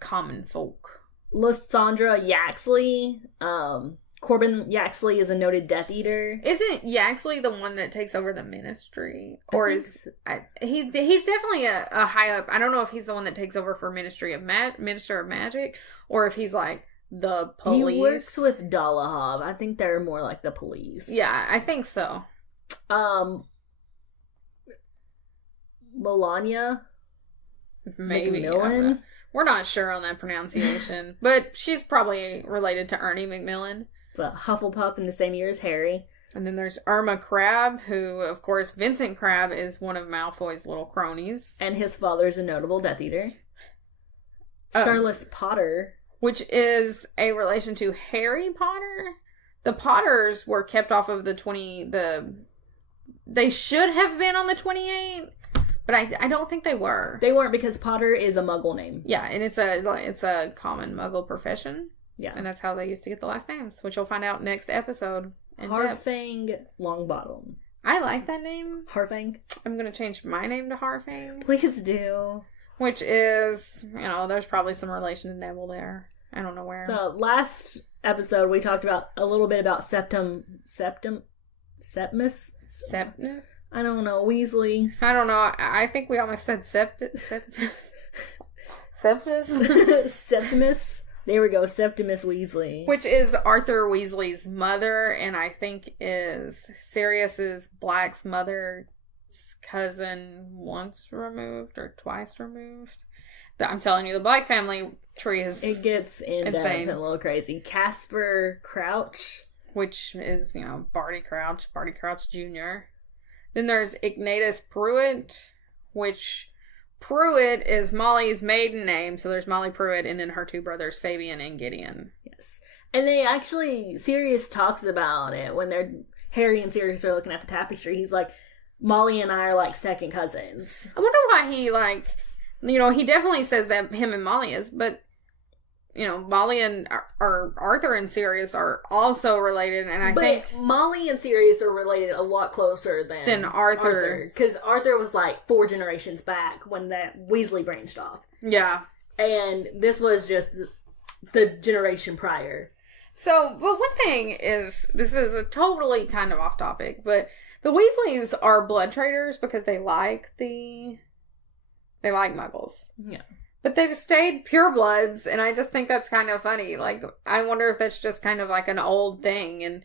common folk. Lysandra Yaxley, Corbin Yaxley is a noted Death Eater. Isn't Yaxley the one that takes over the Ministry? Or he's definitely a high up. I don't know if he's the one that takes over for Minister of Magic, or if he's like the police. He works with Dolohov. I think they're more like the police. Yeah, I think so. Melania? Maybe. McMillan? We're not sure on that pronunciation. But she's probably related to Ernie McMillan. It's a Hufflepuff in the same year as Harry. And then there's Irma Crabbe, who, of course, Vincent Crabbe is one of Malfoy's little cronies. And his father's a notable Death Eater. Charles Potter. Which is a relation to Harry Potter. The Potters were kept off of they should have been on the 28, but I don't think they were. They weren't, because Potter is a Muggle name. Yeah, and it's a common Muggle profession. Yeah. And that's how they used to get the last names, which you'll find out next episode. Harfang Longbottom. I like that name. Harfang. I'm going to change my name to Harfang. Please do. Which is, there's probably some relation to Neville there. I don't know where. So, last episode we talked about a little bit about Septimus? Septimus? I don't know. Weasley. I don't know. I think we almost said sepsis. Septimus. There we go. Septimus Weasley. Which is Arthur Weasley's mother, and I think is Sirius's Black's mother's cousin once removed or twice removed. I'm telling you, the Black family tree is It gets in-depth insane. and a little crazy. Casper Crouch. Which is, Barty Crouch Jr. Then there's Ignatius Pruitt, which Pruitt is Molly's maiden name, so there's Molly Pruitt, and then her two brothers, Fabian and Gideon. Yes. And Sirius talks about it when Harry and Sirius are looking at the tapestry. He's like, Molly and I are like second cousins. I wonder why he definitely says that him and Molly is, but, Molly and Arthur and Sirius are also related, and I think Molly and Sirius are related a lot closer than Arthur. Because Arthur was like 4 generations back when that Weasley branched off. Yeah. And this was just the generation prior. So, but one thing is, this is a totally kind of off topic, but the Weasleys are blood traders because they like Muggles. Yeah. But they've stayed purebloods, and I just think that's kind of funny. Like, I wonder if that's just kind of like an old thing,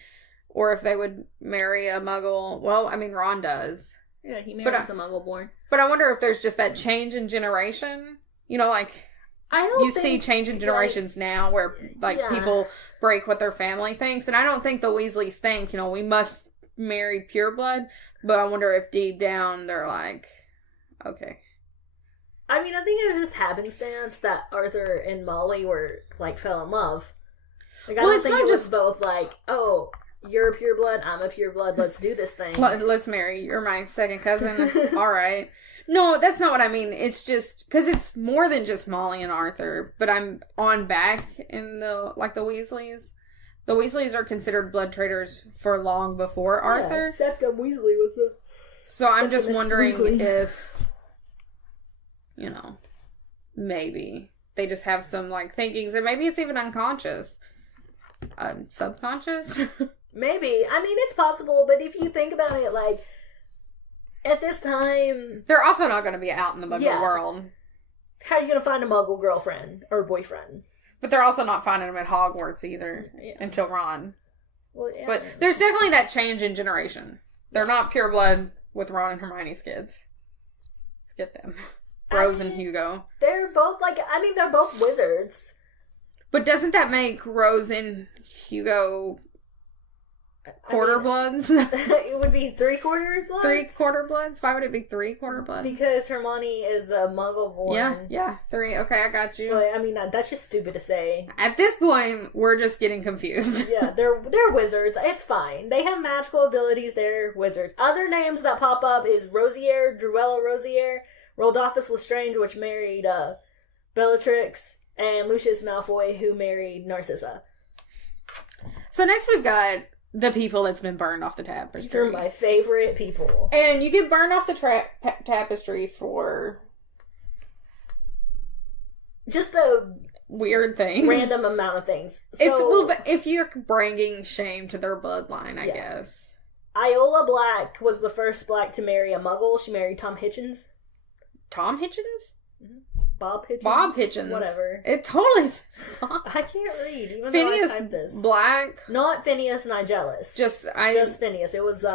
or if they would marry a Muggle. Well, I mean, Ron does. Yeah, he marries a Muggle born. But I wonder if there's just that change in generation. I don't see change in generations now where, people break what their family thinks. And I don't think the Weasleys think, we must marry pureblood. But I wonder if deep down they're like, okay. I mean, I think it was just happenstance that Arthur and Molly fell in love. I don't think it was both oh, you're a pureblood, I'm a pureblood, let's do this thing. Let's marry. You're my second cousin. All right. No, that's not what I mean. It's just, because it's more than just Molly and Arthur, but I'm on back in the Weasleys. The Weasleys are considered blood traders for long before Arthur. Yeah, Septum Weasley was a... So I'm just wondering Weasley. if... maybe they just have some thinkings, and maybe it's even unconscious, subconscious. Maybe. I mean, it's possible, but if you think about it, at this time, they're also not going to be out in the Muggle world. How are you going to find a Muggle girlfriend or boyfriend? But they're also not finding them at Hogwarts either until Ron. Well, yeah. But there's definitely that change in generation. They're not pureblood with Ron and Hermione's kids. Forget them. Rose and Hugo. They're both they're both wizards. But doesn't that make Rose and Hugo quarter bloods? It would be 3/4 bloods? 3/4 bloods? Why would it be 3/4 bloods? Because Hermione is a Muggle born. Yeah, 3. Okay, I got you. But, that's just stupid to say. At this point, we're just getting confused. Yeah, they're wizards. It's fine. They have magical abilities. They're wizards. Other names that pop up is Rosier, Druella Rosier, Rodolphus Lestrange, which married Bellatrix, and Lucius Malfoy, who married Narcissa. So next we've got the people that's been burned off the tapestry. These are my favorite people. And you get burned off the tapestry for... just a... weird things. Random amount of things. So, but if you're bringing shame to their bloodline, I guess. Iola Black was the first Black to marry a Muggle. She married Tom Hitchens. Tom Hitchens? Mm-hmm. Bob Hitchens? Bob Hitchens. Whatever. It totally says Bob. I can't read, even Phineas though I typed this. Black. Not Phineas Nigellus. Just Phineas. It was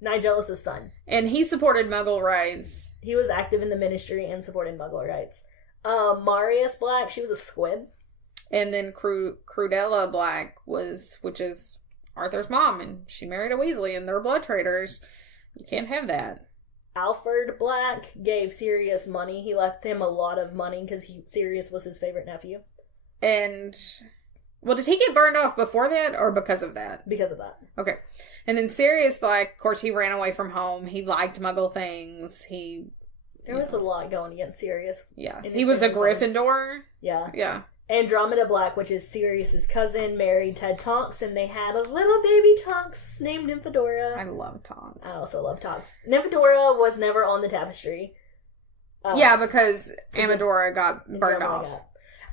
Nigellus' son. And he supported Muggle rights. He was active in the ministry and supported Muggle rights. Marius Black, she was a squib. And then Crudella Black which is Arthur's mom, and she married a Weasley, and they're blood traders. You can't have that. Alfred Black gave Sirius money. He left him a lot of money because Sirius was his favorite nephew. And, well, did he get burned off before that or because of that? Because of that. Okay. And then Sirius Black, of course, he ran away from home. He liked Muggle things. There was a lot going against Sirius. Yeah. He was a Gryffindor. Yeah. Yeah. Andromeda Black, which is Sirius's cousin, married Ted Tonks, and they had a little baby Tonks named Nymphadora. I love Tonks. I also love Tonks. Nymphadora was never on the tapestry. Yeah, because Amadora got burned off.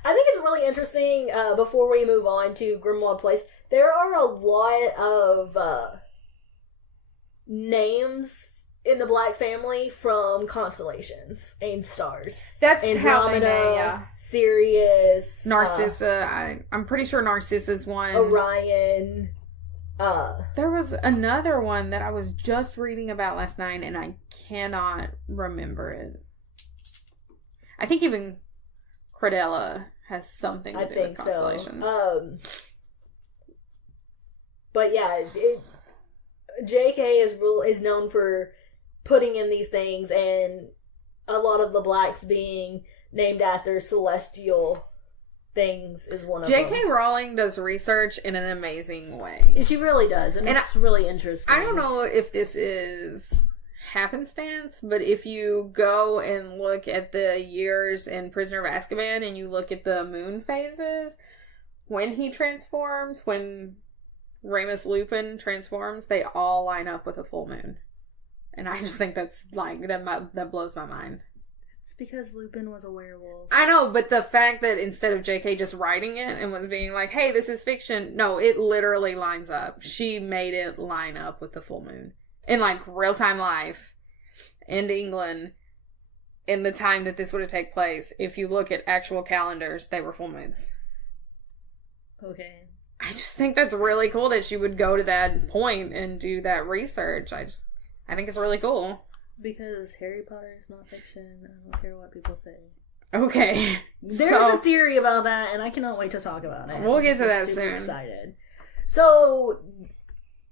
I think it's really interesting, before we move on to Grimmauld Place, there are a lot of names in the Black family from constellations and stars. That's Andromeda, how they know, yeah. Sirius, Narcissa. I'm pretty sure Narcissa's one. Orion. There was another one that I was just reading about last night, and I cannot remember it. I think even Credella has something to do with constellations. So. But yeah, J.K. is known for putting in these things, and a lot of the Blacks being named after celestial things is one of them. J.K. Rowling does research in an amazing way. She really does, and it's really interesting. I don't know if this is happenstance, but if you go and look at the years in Prisoner of Azkaban and you look at the moon phases, when he transforms, when Remus Lupin transforms, they all line up with a full moon. And I just think that's like, that blows my mind. It's because Lupin was a werewolf. I know, but the fact that instead of JK just writing it and was being like, hey, this is fiction, no, it literally lines up. She made it line up with the full moon. In like real-time life, in England, in the time that this would have taken place, if you look at actual calendars, they were full moons. Okay. I just think that's really cool that she would go to that point and do that research. I think it's really cool. Because Harry Potter is not fiction. I don't care what people say. Okay. There's a theory about that, and I cannot wait to talk about it. We'll get to that super soon. Excited. So,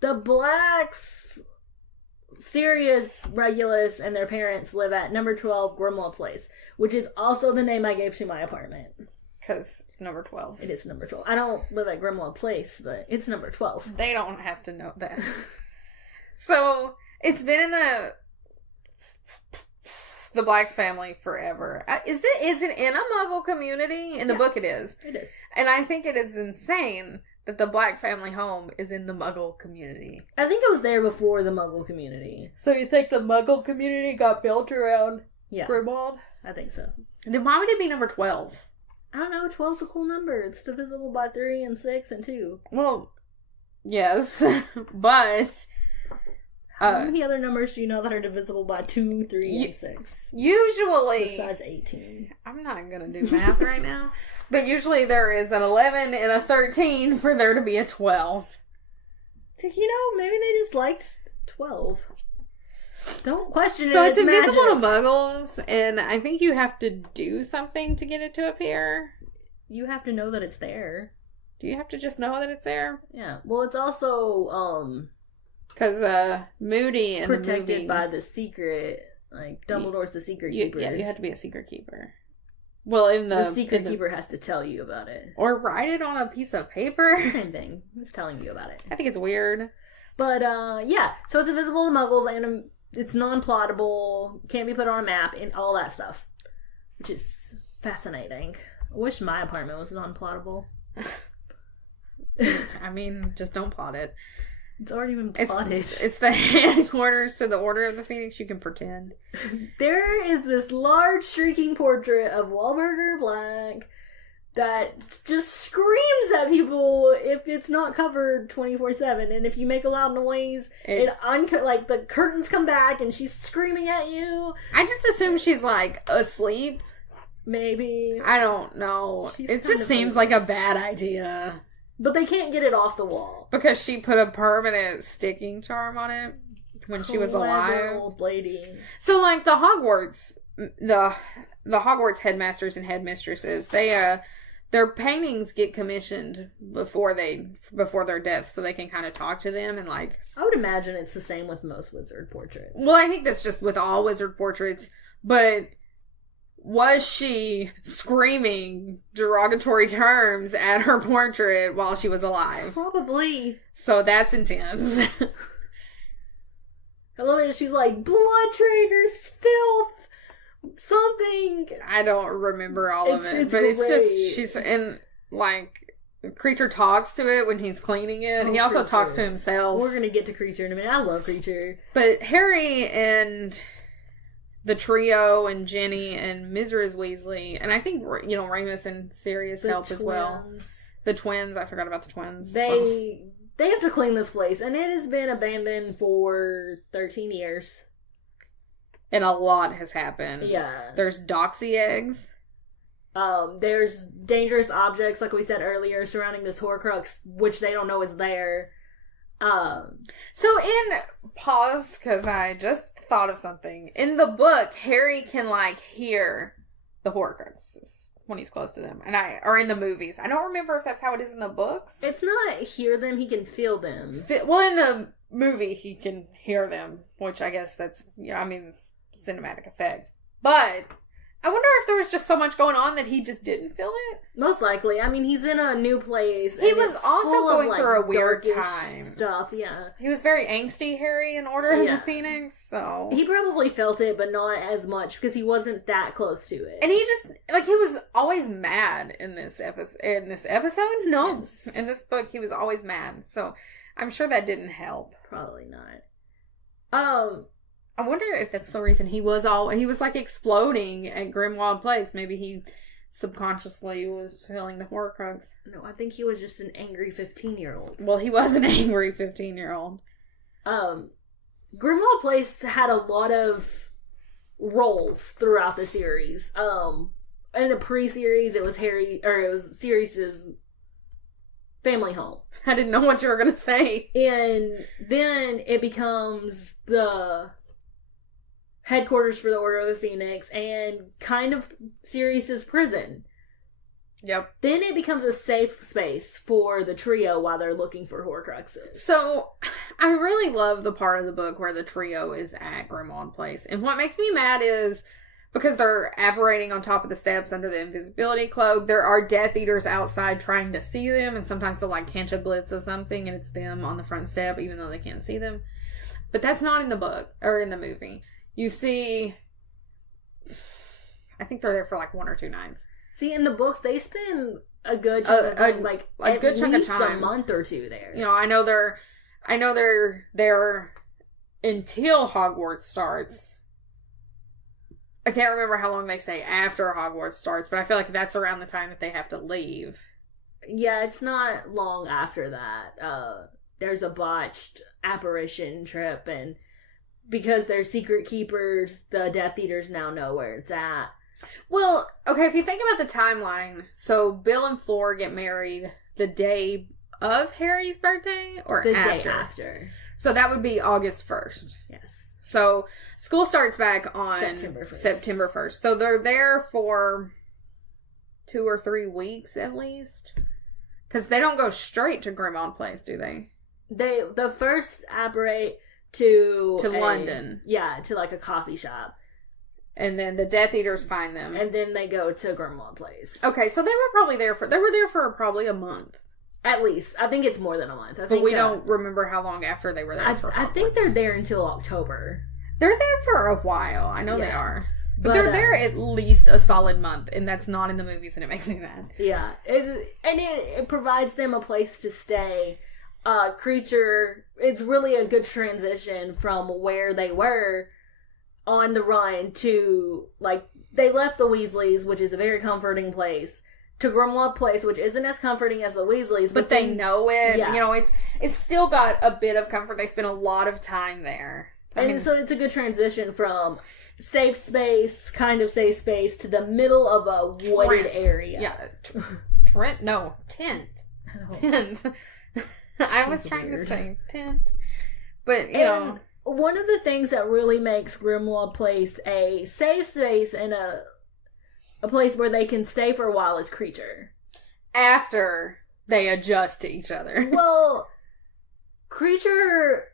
the Blacks, Sirius, Regulus, and their parents live at number 12 Grimmauld Place, which is also the name I gave to my apartment. Because it's number 12. It is number 12. I don't live at Grimmauld Place, but it's number 12. They don't have to know that. So, it's been in the Blacks family forever. Is it in a Muggle community? In the book it is. It is. And I think it is insane that the Black family home is in the Muggle community. I think it was there before the Muggle community. So you think the Muggle community got built around Grimmauld? I think so. Then why would it be number 12? I don't know. 12's a cool number. It's divisible by 3 and 6 and 2. Well, yes. But how many other numbers do you know that are divisible by 2, 3, and 6? Usually. Besides 18. I'm not going to do math right now. But usually there is an 11 and a 13 for there to be a 12. You know, maybe they just liked 12. Don't question it. So it's invisible to Muggles, and I think you have to do something to get it to appear. You have to know that it's there. Do you have to just know that it's there? Yeah. Well, it's also, because Moody and protected by the secret, like Dumbledore's the secret keeper. Yeah, you have to be a secret keeper. Well, the secret keeper has to tell you about it. Or write it on a piece of paper. Same thing. He's telling you about it. I think it's weird. But, yeah. So it's invisible to Muggles, and it's non-plottable, can't be put on a map, and all that stuff. Which is fascinating. I wish my apartment was non-plottable. I mean, just don't plot it. It's already been plotted. It's the headquarters to the Order of the Phoenix. You can pretend. There is this large shrieking portrait of Wahlburger Black that just screams at people if it's not covered 24/7, and if you make a loud noise, like the curtains come back and she's screaming at you. I just assume she's like asleep, Maybe. I don't know. It just seems like a bad idea. But they can't get it off the wall. Because she put a permanent sticking charm on it when she was alive. Old lady. So, like, the Hogwarts Hogwarts headmasters and headmistresses, their paintings get commissioned before their death, so they can kind of talk to them and, like... I would imagine it's the same with most wizard portraits. Well, I think that's just with all wizard portraits, but... Was she screaming derogatory terms at her portrait while she was alive? Probably. So that's intense. I love it. She's like, blood traitors, filth, something. I don't remember all of it. But great. It's just, she's in, like, Creature talks to it when he's cleaning it. He also talks to himself. We're going to get to Creature in a minute. I love Creature. But Harry and... the trio and Ginny and Mrs. Weasley, and I think, Remus and Sirius help as well. The twins. I forgot about the twins. They have to clean this place, and it has been abandoned for 13 years. And a lot has happened. Yeah. There's doxy eggs. There's dangerous objects, like we said earlier, surrounding this Horcrux, which they don't know is there. So in pause, because I just thought of something. In the book, Harry can, like, hear the Horcruxes when he's close to them. Or in the movies. I don't remember if that's how it is in the books. It's not hear them, he can feel them. Well, in the movie, he can hear them, which I guess that's, it's cinematic effect. But I wonder if there was just so much going on that he just didn't feel it. Most likely. He's in a new place. He was also going through a weird time. Stuff, yeah. He was very angsty, Harry, in Order of the Phoenix, so... He probably felt it, but not as much, because he wasn't that close to it. And he just, he was always mad in this episode? No. Yes. In this book, he was always mad, so I'm sure that didn't help. Probably not. I wonder if that's the reason he was like exploding at Grimmauld Place. Maybe he subconsciously was feeling the Horcrux. No, I think he was just an angry 15-year-old. Well, he was an angry 15-year-old. Grimmauld Place had a lot of roles throughout the series. In the pre-series, it was Sirius's family home. I didn't know what you were going to say. And then it becomes the headquarters for the Order of the Phoenix and kind of Sirius's prison. Yep. Then it becomes a safe space for the trio while they're looking for Horcruxes. So, I really love the part of the book where the trio is at Grimmauld Place. And what makes me mad is, because they're apparating on top of the steps under the invisibility cloak, there are Death Eaters outside trying to see them, and sometimes they'll, catch a glimpse of something, and it's them on the front step, even though they can't see them. But that's not in the book, or in the movie. You see, I think they're there for 1 or 2 nights. See, in the books, they spend a good chunk of time, a good chunk of time, a month or 2 there. I know they're there until Hogwarts starts. I can't remember how long they say after Hogwarts starts, but I feel like that's around the time that they have to leave. Yeah, it's not long after that. There's a botched apparition trip, and because they're secret keepers, the Death Eaters now know where it's at. Well, okay, if you think about the timeline, so Bill and Fleur get married the day of Harry's birthday, or the after? Day after. So that would be August 1st. Yes. So school starts back on September 1st. So they're there for 2 or 3 weeks at least. Because they don't go straight to Grimmauld Place, do they? The first apparate to London. Yeah, to a coffee shop. And then the Death Eaters find them. And then they go to Grimmauld Place. Okay, so they were there for probably a month. At least. I think it's more than a month. But we don't remember how long after they were there for. I think they're there until October. They're there for a while. I know they are. But they're there at least a solid month, and that's not in the movies, and it makes me mad. Yeah. It provides them a place to stay. Creature, it's really a good transition from where they were on the run to, they left the Weasleys, which is a very comforting place, to Grimmauld Place, which isn't as comforting as the Weasleys. But they know it. Yeah. It's still got a bit of comfort. They spent a lot of time there. And so it's a good transition from safe space, kind of safe space, to the middle of a wooded area. Yeah. Tent. Tent. I was trying to say tent. But, you know. One of the things that really makes Grimmauld Place a safe space and a place where they can stay for a while is Creature. After they adjust to each other. Well, Creature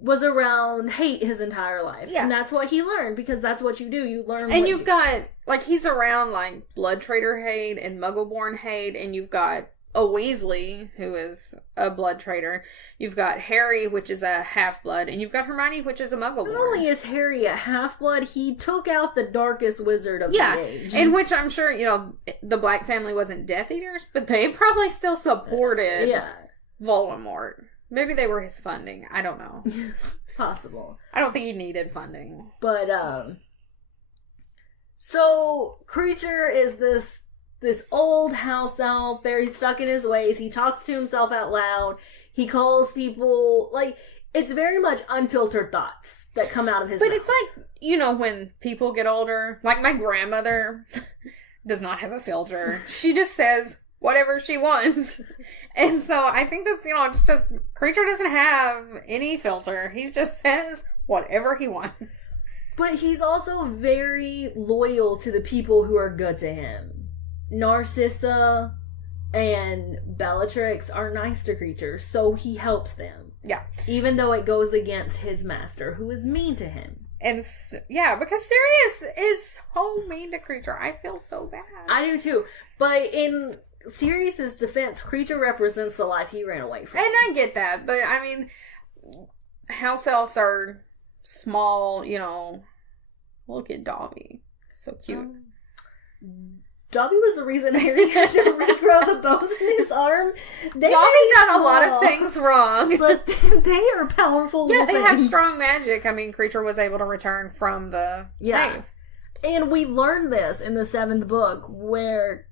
was around hate his entire life. Yeah. And that's what he learned, because that's what you do. You learn. And you've got, like, he's around, like, Blood Trader hate and Muggleborn hate, and you've got a Weasley, who is a Blood Trader. You've got Harry, which is a half-blood, and you've got Hermione, which is a Muggleborn. Not only is Harry a half-blood, he took out the darkest wizard of the age. In which I'm sure, you know, the Black family wasn't Death Eaters, but they probably still supported Voldemort. Maybe they were his funding. I don't know. It's possible. I don't think he needed funding. But, so, Creature is this old house elf, very stuck in his ways. He talks to himself out loud. He calls people, like, it's very much unfiltered thoughts that come out of his mouth. But it's like, you know, when people get older, like my grandmother does not have a filter. She just says whatever she wants. And so I think that's, you know, it's just, Creature doesn't have any filter. He just says whatever he wants. But he's also very loyal to the people who are good to him. Narcissa and Bellatrix are nice to Creature, so he helps them. Yeah. Even though it goes against his master, who is mean to him. And, yeah, because Sirius is so mean to Creature. I feel so bad. I do too. But in Sirius's defense, Creature represents the life he ran away from. And I get that, but, I mean, house elves are small, you know. Look at Dobby. So cute. Dobby was the reason Harry had to regrow the bones in his arm. Dobby done a lot of things wrong. But they are powerful. Yeah, they have strong magic. I mean, Creature was able to return from the cave. And we learned this in the 7th book, where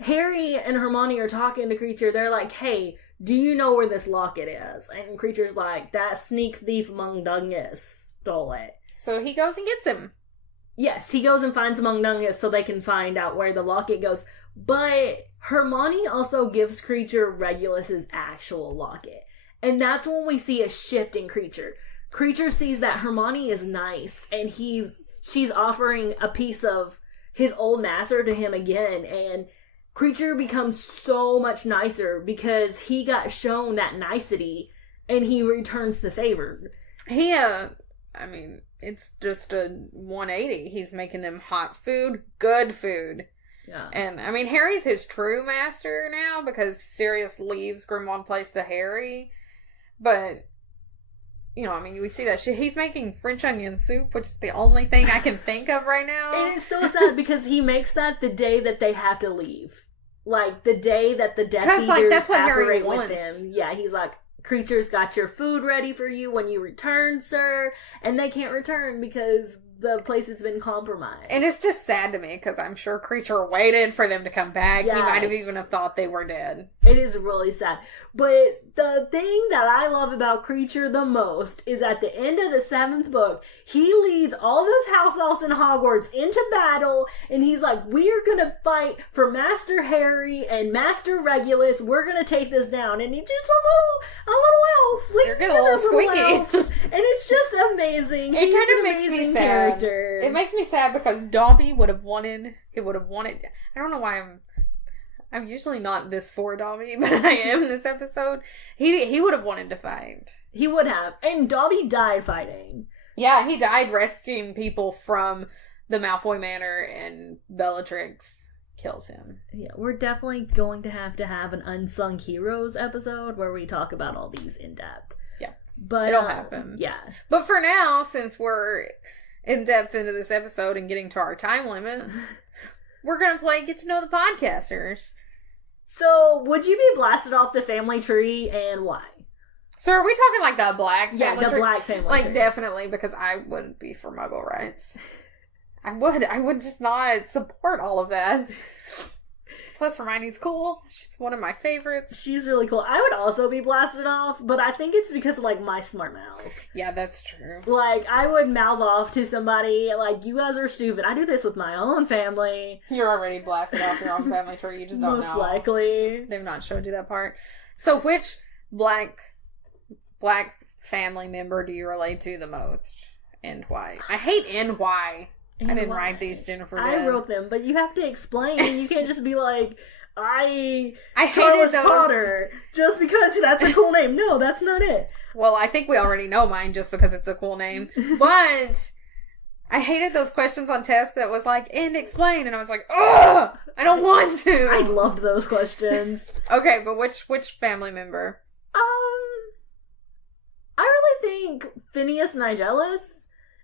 Harry and Hermione are talking to Creature. They're like, hey, do you know where this locket is? And Creature's like, that sneak thief Mundungus stole it. So he goes and gets him. Yes, he goes and finds Mundungus so they can find out where the locket goes. But Hermione also gives Creature Regulus's actual locket. And that's when we see a shift in Creature. Creature sees that Hermione is nice, and she's offering a piece of his old master to him again. And Creature becomes so much nicer because he got shown that nicety, and he returns the favor. I mean, it's just a 180. He's making them hot food, good food. Yeah. And, I mean, Harry's his true master now because Sirius leaves Grimmauld Place to Harry. But, you know, I mean, we see that he's making French onion soup, which is the only thing I can think of right now. And it's so sad because he makes that the day that they have to leave. Like, the day that the Death Eaters like, that's what Harry with wants. them. Yeah, he's like, Creature's got your food ready for you when you return, sir. And they can't return because the place has been compromised. And it's just sad to me because I'm sure Creature waited for them to come back. He might have even thought they were dead. It is really sad. But the thing that I love about Creature the most is at the end of the 7th book, he leads all those house elves in Hogwarts into battle, and he's like, we are gonna fight for Master Harry and Master Regulus. We're gonna take this down. And he's just a little elf. Like, they're getting a little squeaky. Elves, and it's just amazing. It kind of makes me sad. It makes me sad because Dobby would have wanted. I don't know why I'm usually not this for Dobby, but I am this episode. He would have wanted to fight. He would have. And Dobby died fighting. Yeah, he died rescuing people from the Malfoy Manor, and Bellatrix kills him. Yeah, we're definitely going to have an Unsung Heroes episode where we talk about all these in depth. Yeah. But it'll happen. Yeah. But for now, since we're in depth into this episode and getting to our time limit, we're going to play Get to Know the Podcasters. So, would you be blasted off the family tree, and why? So, are we talking like the black family tree? Yeah, the black family tree. Like, definitely, because I wouldn't be for Muggle rights. I would just not support all of that. Plus, Hermione's cool. She's one of my favorites. She's really cool. I would also be blasted off, but I think it's because of, like, my smart mouth. Yeah, that's true. Like, I would mouth off to somebody, like, you guys are stupid. I do this with my own family. You're already blasted off your own family tree. You just don't know. Most likely. They've not showed you that part. So, which black family member do you relate to the most? And why? I hate NY. I didn't write these, Jennifer did. I wrote them, but you have to explain. You can't just be like, I Charles hated those. Potter, just because that's a cool name. No, that's not it. Well, I think we already know mine just because it's a cool name. But I hated those questions on tests that was like, and explain. And I was like, ugh, I don't want to. I loved those questions. Okay, but which family member? I really think Phineas Nigellus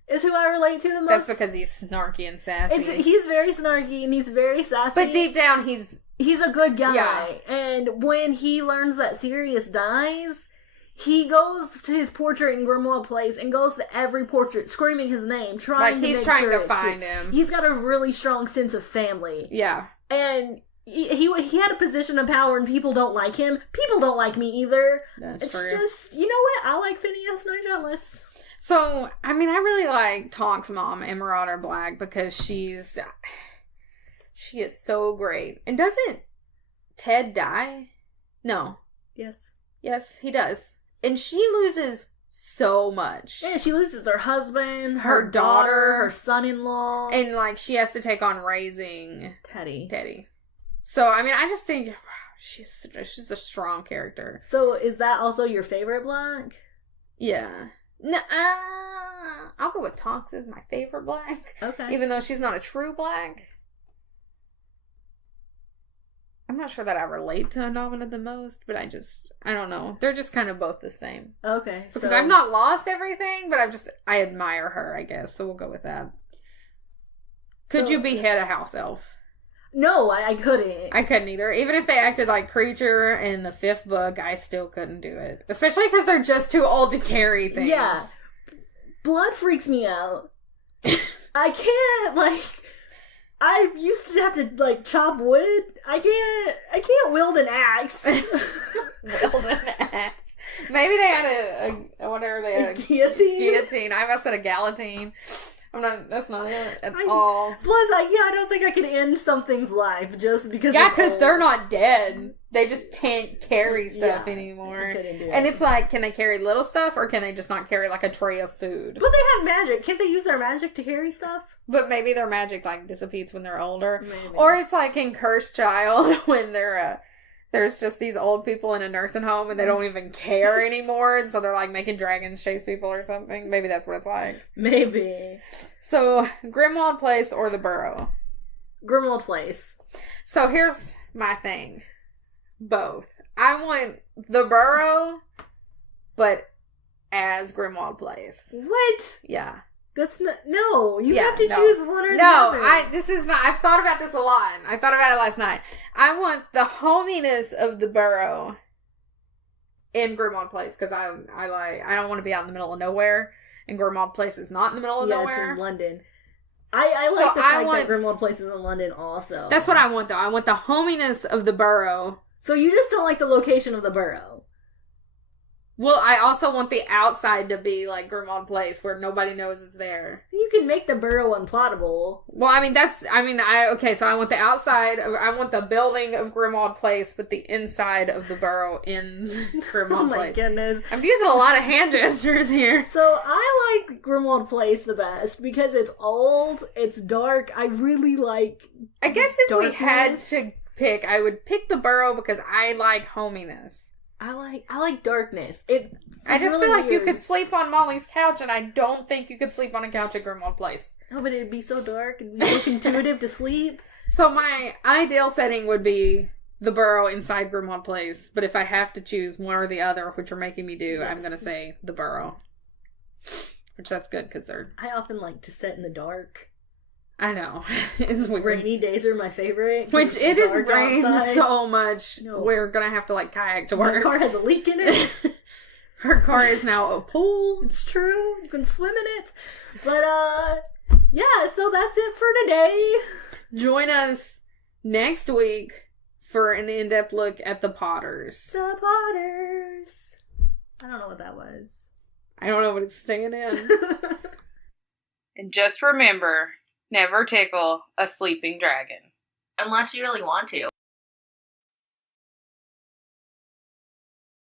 is who I relate to the most. That's because he's snarky and sassy. He's very snarky and he's very sassy. But deep down, he's a good guy. Yeah. And when he learns that Sirius dies, he goes to his portrait in Grimmauld Place and goes to every portrait screaming his name, trying to find him. He's got a really strong sense of family. Yeah. And he had a position of power and people don't like him. People don't like me either. That's true. It's just, you know what? I like Phineas Nigellus. So, I mean, I really like Tonk's mom, Marauder Black, because she is so great. And doesn't Ted die? No. Yes, he does. And she loses so much. Yeah, she loses her husband, her daughter, her son-in-law. And, like, she has to take on raising Teddy. So, I mean, I just think she's a strong character. So, is that also your favorite Black? Yeah. No, I'll go with Tonks as my favorite Black. Okay. Even though she's not a true Black. I'm not sure that I relate to Anomina the most, but I don't know. They're just kind of both the same. Okay. Because I've not lost everything, but I admire her, I guess. So we'll go with that. Could you behead a house elf? No, I couldn't. I couldn't either. Even if they acted like Creature in the 5th book, I still couldn't do it. Especially because they're just too old to carry things. Yeah. Blood freaks me out. I can't, like... I used to have to, like, chop wood. I can't wield an axe. Wield an axe. Maybe they had a guillotine? Guillotine. I almost said a guillotine. That's not it at all. Plus, I don't think I can end something's life just because. Yeah, because they're not dead. They just can't carry stuff anymore. And it's like, can they carry little stuff or can they just not carry like a tray of food? But they have magic. Can't they use their magic to carry stuff? But maybe their magic like dissipates when they're older. Maybe. Or it's like in Cursed Child when they're there's just these old people in a nursing home and they don't even care anymore. And so they're like making dragons chase people or something. Maybe that's what it's like. Maybe. So, Grimmauld Place or the Burrow? Grimmauld Place. So here's my thing. Both. I want the Burrow, but as Grimmauld Place. What? Yeah. That's not... No. You have to choose one or the other. I've thought about this a lot. I thought about it last night. I want the hominess of the Burrow in Grimmauld Place because I don't want to be out in the middle of nowhere, and Grimmauld Place is not in the middle of nowhere. Yeah, it's in London. I like the fact that Grimmauld Place is in London also. That's what I want, though. I want the hominess of the Burrow. So you just don't like the location of the Burrow? Well, I also want the outside to be like Grimmauld Place where nobody knows it's there. You can make the Burrow unplottable. Well, so I want the outside, I want the building of Grimmauld Place, but the inside of the Burrow in Grimmauld Place. Oh my goodness. I'm using a lot of hand gestures here. So I like Grimmauld Place the best because it's old, it's dark, I really like I guess if darkness. We had to pick, I would pick the Burrow because I like hominess. I like darkness. I just really feel like weird. you could sleep on Molly's couch, and I don't think you could sleep on a couch at Grimmauld Place. No, but it'd be so dark and so intuitive to sleep. So my ideal setting would be the Burrow inside Grimmauld Place, but if I have to choose one or the other, which you're making me do, yes. I'm going to say the Burrow. Which that's good, because they're... I often like to set in the dark. I know. It's weird. Rainy days are my favorite. Which it is rained so much. No. We're gonna have to like kayak to work. My car has a leak in it. Her car is now a pool. It's true. You can swim in it. But yeah, so that's it for today. Join us next week for an in-depth look at the Potters. The Potters. I don't know what that was. I don't know what it's staying in. And just remember, never tickle a sleeping dragon. Unless you really want to.